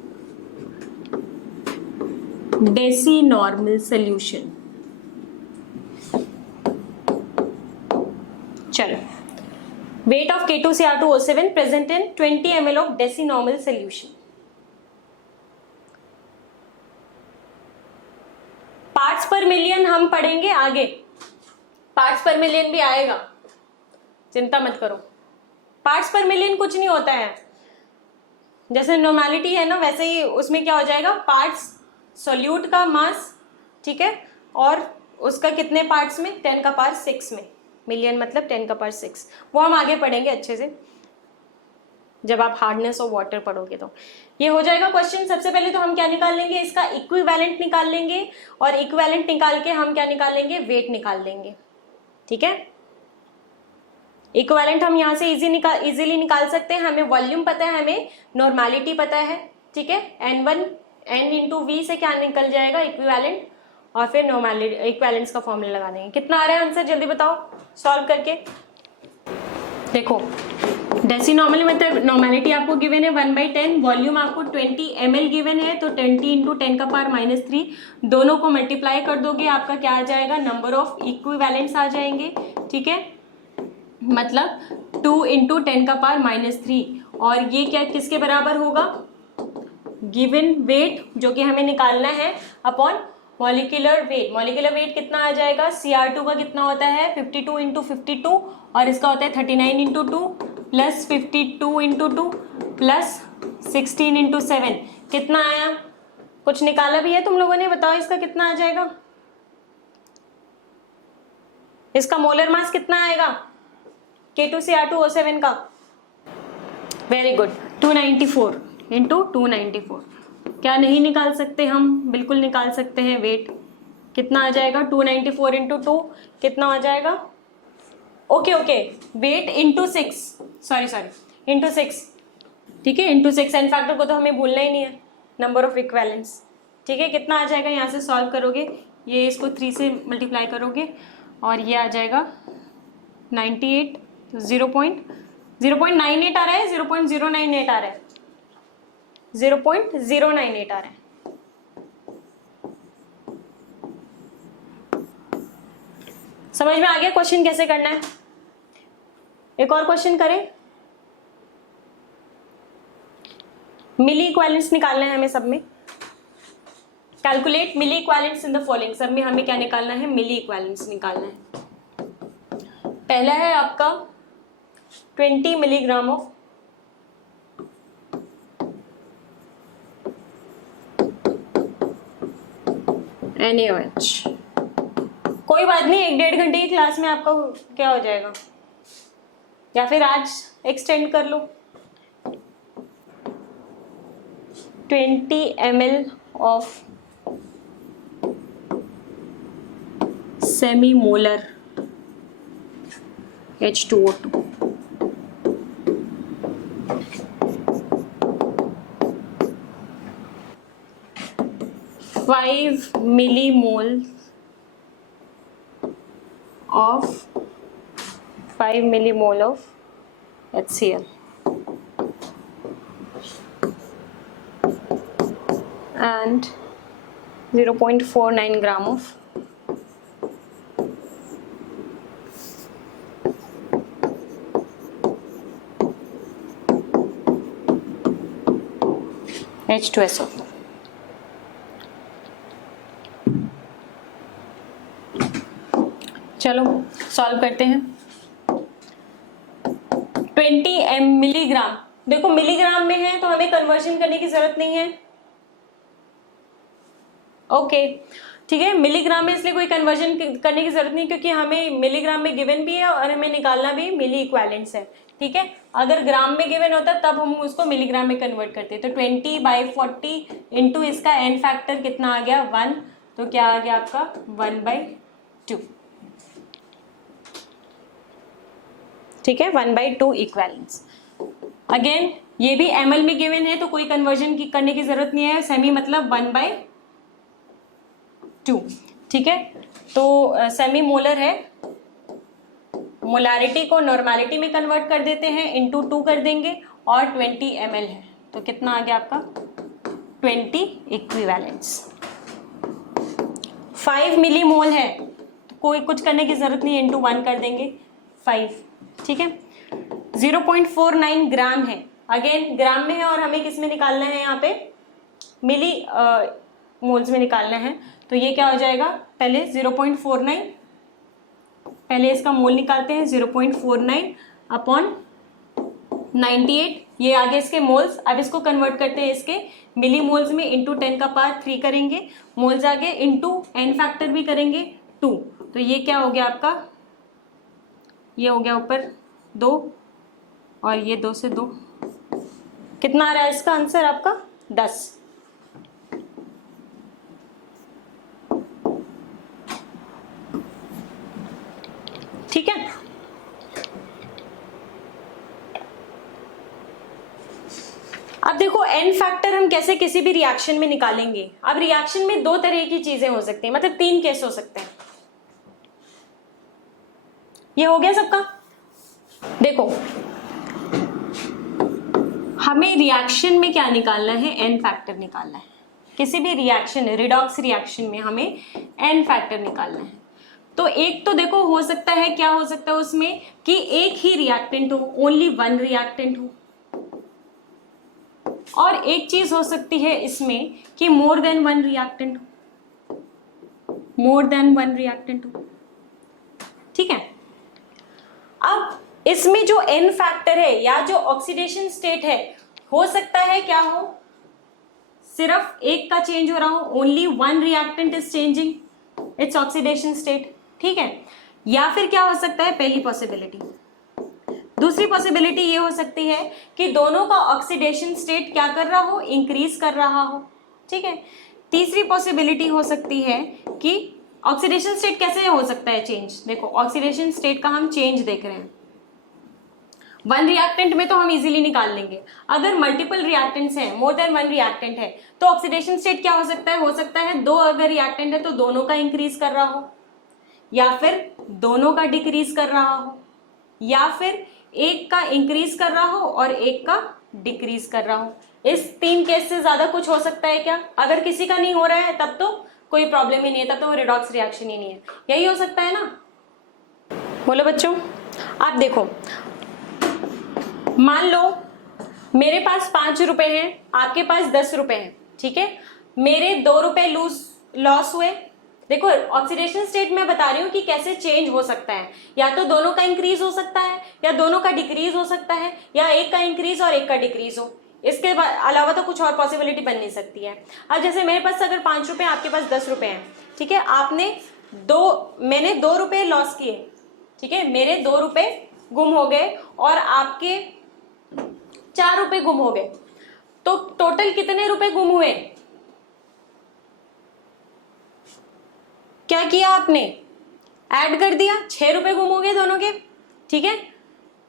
decinormal solution। चलो, weight of K2Cr2O7 present in 20 ml of decinormal solution। Parts पर मिलियन हम पढ़ेंगे आगे, पार्ट्स पर मिलियन भी आएगा, चिंता मत करो। पार्ट्स पर मिलियन कुछ नहीं होता है, जैसे नॉर्मेलिटी है ना वैसे ही उसमें क्या हो जाएगा, पार्ट्स सोल्यूट का मास, ठीक है, और उसका कितने पार्ट्स में, 10 का पावर 6 में, मिलियन मतलब 10 का पावर 6, वो हम आगे पढ़ेंगे अच्छे से जब आप हार्डनेस ऑफ वाटर पढ़ोगे तो ये हो जाएगा क्वेश्चन। सबसे पहले तो हम क्या निकाल लेंगे, इसका इक्विवेलेंट निकाल लेंगे, और इक्विवेलेंट निकाल के हम क्या निकाल लेंगे, वेट निकाल लेंगे, ठीक है। इक्विवेलेंट हम यहाँ से इजीली निकाल सकते हैं, हमें वॉल्यूम पता है, हमें नॉर्मेलिटी पता है, ठीक है। N इंटू वी से क्या निकल जाएगा, इक्विवेलेंट, और फिर नॉर्मेलिटी इक्विवेलेंस का फॉर्मूला लगा देंगे। कितना आ रहा है आंसर, जल्दी बताओ सॉल्व करके। देखो डेसिनॉर्मल मतलब नॉर्मेलिटी आपको गिवन है 1/10, वॉल्यूम आपको 20 ml गिवन है, तो 20 इंटू 10 का पावर -3, दोनों को मल्टीप्लाई कर दोगे, आपका क्या आ जाएगा, नंबर ऑफ इक्विवेलेंट्स आ जाएंगे, ठीक है, मतलब 2 इंटू 10 का पावर -3, और ये क्या किसके बराबर होगा, गिवन वेट जो कि हमें निकालना है upon molecular weight. Molecular weight कितना आ जाएगा, Cr2 का कितना होता है 52 इंटू 52, और इसका होता है 39 into 2 plus 52 into 2 plus 16 into 7, कितना आया, कुछ निकाला भी है तुम लोगों ने, बताओ इसका कितना आ जाएगा, इसका मोलर मास कितना आएगा K2Cr2O7 का, वेरी गुड, 294 इंटू 294। क्या नहीं निकाल सकते हम, बिल्कुल निकाल सकते हैं, वेट कितना आ जाएगा, 294 इंटू 2 कितना आ जाएगा, okay weight into 6, sorry into 6, ठीक है, इंटू 6, एन फैक्टर को तो हमें भूलना ही नहीं है, नंबर ऑफ इक्विवेलेंट्स, ठीक है। कितना आ जाएगा, यहाँ से सॉल्व करोगे, ये इसको 3 से मल्टीप्लाई करोगे, और ये आ जाएगा 98, 0.098 आ रहा है, 0.098 आ रहा है, 0.098 आ रहा है। समझ में आ गया क्वेश्चन कैसे करना है? एक और क्वेश्चन करें, मिली इक्विवेलेंट्स निकालना है हमें सब में। Calculate milliequivalents in the following, सब में हमें क्या निकालना है, मिली इक्विवेलेंट्स निकालना है। पहला है आपका 20 मिलीग्राम ऑफ NaOH। कोई बात नहीं, 1-1.5 घंटे की क्लास में आपका क्या हो जाएगा, या फिर आज एक्सटेंड कर लो। 20 ml of semi molar H2O2, 5 millimole of HCl। and 0.49 gram of H2SO. चलो सॉल्व करते हैं। 20 मिलीग्राम, देखो मिलीग्राम में है तो हमें कन्वर्जन करने की जरूरत नहीं है। ओके ठीक है, मिलीग्राम में इसलिए कोई कन्वर्जन करने की जरूरत नहीं क्योंकि हमें मिलीग्राम में गिवन भी है और हमें निकालना भी मिली इक्विवेलेंट्स है। ठीक है, अगर ग्राम में गिवन होता तब हम उसको मिलीग्राम में कन्वर्ट करते। तो 20/40 इंटू इसका एन फैक्टर कितना आ गया 1, तो क्या आ गया आपका 1/2। ठीक है, 1/2 इक्विवेलेंट्स। अगेन ये भी ml में गिवन है तो कोई कन्वर्जन करने की जरूरत नहीं है, सेमी मतलब 1/2। ठीक है, तो सेमी मोलर है, मोलारिटी को नॉर्मेलिटी में कन्वर्ट कर देते हैं, इंटू 2 कर देंगे और 20 ml है तो कितना आ गया आपका 20 इक्विवेलेंट्स। 5 मिली मोल है तो कोई कुछ करने की जरूरत नहीं, इंटू 1 कर देंगे 5। ठीक है, 0.49 ग्राम है, अगेन ग्राम में है और हमें किस में निकालना है, यहाँ पे मिली मोल्स में निकालना है। तो ये क्या हो जाएगा, पहले 0.49, पहले इसका मोल निकालते हैं 0.49 अपॉन 98, ये आगे इसके मोल्स। अब इसको कन्वर्ट करते हैं इसके मिली मोल्स में, इंटू 10 का पावर 3 करेंगे, मोल्स आगे इंटू एन फैक्टर भी करेंगे 2। तो ये क्या हो गया आपका, ये हो गया ऊपर 2 और ये 2 से 2, कितना आ रहा है इसका आंसर आपका 10। ठीक है, अब देखो एन फैक्टर हम कैसे किसी भी रिएक्शन में निकालेंगे। अब रिएक्शन में 2 तरह की चीजें हो सकती हैं, मतलब 3 केस हो सकते हैं। ये हो गया सबका। देखो हमें रिएक्शन में क्या निकालना है, एन फैक्टर निकालना है। किसी भी रिएक्शन, रिडॉक्स रिएक्शन में हमें एन फैक्टर निकालना है। तो एक तो देखो हो सकता है, क्या हो सकता है उसमें कि एक ही रिएक्टेंट हो, ओनली 1 रिएक्टेंट हो, और एक चीज हो सकती है इसमें कि मोर देन 1 रिएक्टेंट हो, मोर देन 1 रिएक्टेंट हो। ठीक है, अब इसमें जो एन फैक्टर है या जो ऑक्सीडेशन स्टेट है, हो सकता है क्या हो, सिर्फ एक का चेंज हो रहा हो, only 1 reactant is changing its oxidation state. ठीक है, या फिर क्या हो सकता है, पहली पॉसिबिलिटी। दूसरी पॉसिबिलिटी ये हो सकती है कि दोनों का ऑक्सीडेशन स्टेट क्या कर रहा हो, इंक्रीज कर रहा हो। ठीक है, तीसरी पॉसिबिलिटी हो सकती है कि ऑक्सीडेशन स्टेट कैसे हो सकता है चेंज। देखो ऑक्सीडेशन स्टेट का हम चेंज देख रहे हैं, 1 रिएक्टेंट में तो हम इजीली निकाल लेंगे। अगर मल्टीपल रिएक्टेंट्स हैं, मोर देन 1 रिएक्टेंट है, तो ऑक्सीडेशन स्टेट क्या हो सकता है 2 अगर रिएक्टेंट है तो दोनों का इंक्रीज कर रहा हो, या फिर दोनों का डिक्रीज कर रहा हो, या फिर एक का इंक्रीज कर रहा हो और एक का डिक्रीज कर रहा हो। इस 3 केस से ज्यादा कुछ हो सकता है क्या? अगर किसी का नहीं हो रहा है तब तो कोई प्रॉब्लम ही नहीं है, तब तो वो रिडॉक्स रिएक्शन ही नहीं है। यही हो सकता है ना, बोलो बच्चों। आप देखो, मान लो मेरे पास 5 रुपए हैं, आपके पास 10 रुपए हैं। ठीक है, मेरे 2 रुपए लॉस हुए। देखो ऑक्सीडेशन स्टेट में बता रही हूँ कि कैसे चेंज हो सकता है, या तो दोनों का इंक्रीज हो सकता है या दोनों का डिक्रीज हो सकता है, या एक का इंक्रीज और एक का डिक्रीज हो। इसके अलावा तो कुछ और पॉसिबिलिटी बन नहीं सकती है। अब जैसे मेरे पास अगर 5 रुपए, आपके पास 10 रुपए हैं। ठीक है, मैंने 2 रुपए लॉस किए। ठीक है, मेरे 2 रुपए गुम हो गए और आपके 4 रुपए गुम हो गए, तो टोटल कितने रुपए गुम हुए? क्या किया आपने, ऐड कर दिया, 6 रुपए गुम हो गए दोनों के। ठीक है,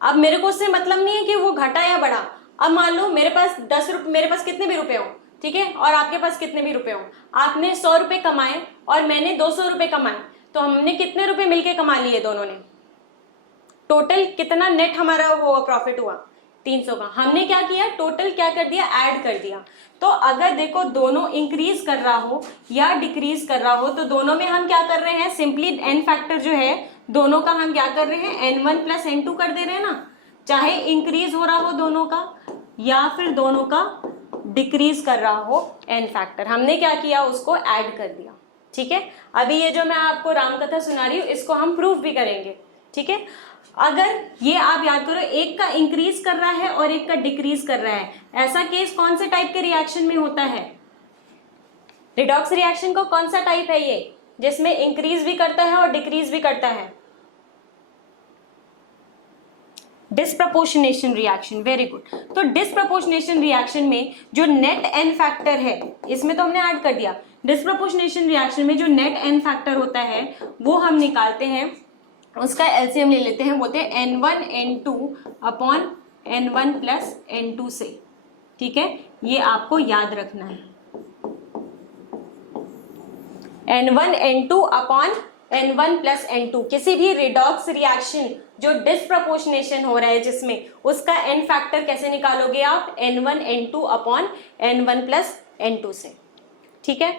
अब मेरे को उससे मतलब नहीं है कि वो घटा या बढ़ा। अब मान लो मेरे पास 10 रुपए, मेरे पास कितने भी रुपए हो, ठीक है, और आपके पास कितने भी रुपए हो, आपने 100 रुपए कमाए और मैंने 200 रुपए कमाए, तो हमने कितने रुपए मिलके कमा लिए दोनों ने? टोटल कितना नेट हमारा वो प्रॉफिट हुआ? 300 का। हमने क्या किया, टोटल क्या कर दिया, ऐड कर दिया। तो अगर देखो दोनों इंक्रीज कर रहा हो या डिक्रीज कर रहा हो तो दोनों में हम क्या कर रहे हैं, सिंपली n फैक्टर जो है दोनों का हम क्या कर रहे हैं, n1 प्लस n2 कर दे रहे हैं ना। चाहे इंक्रीज हो रहा हो दोनों का या फिर दोनों का डिक्रीज कर रहा हो n फैक्टर, हमने क्या किया, उसको ऐड कर दिया। ठीक है, अभी ये जो मैं आपको रामकथा सुना रही हूँ इसको हम प्रूफ भी करेंगे। ठीक है, अगर ये आप याद करो, एक का इंक्रीज कर रहा है और एक का डिक्रीज कर रहा है, ऐसा केस कौन से टाइप के रिएक्शन में होता है, रिडॉक्स रिएक्शन को कौन सा टाइप है ये, जिसमें इंक्रीज भी करता है और डिक्रीज भी करता है, डिस्प्रपोर्शनेशन रिएक्शन। Very good. तो डिस्प्रपोर्शनेशन रिएक्शन में जो नेट एन फैक्टर है, इसमें तो हमने ऐड कर दिया, डिस्प्रपोर्शनेशन रिएक्शन में जो नेट एन फैक्टर होता है वो हम निकालते हैं, उसका एलसीएम ले लेते हैं, बोलते हैं n1 n2 upon n1 plus n2 से। ठीक है, ये आपको याद रखना है, n1 n2 upon n1 plus n2। किसी भी रिडॉक्स रिएक्शन जो डिस्प्रपोर्शनेशन हो रहा है जिसमें, उसका n फैक्टर कैसे निकालोगे आप, n1 n2 upon n1 plus n2 से। ठीक है,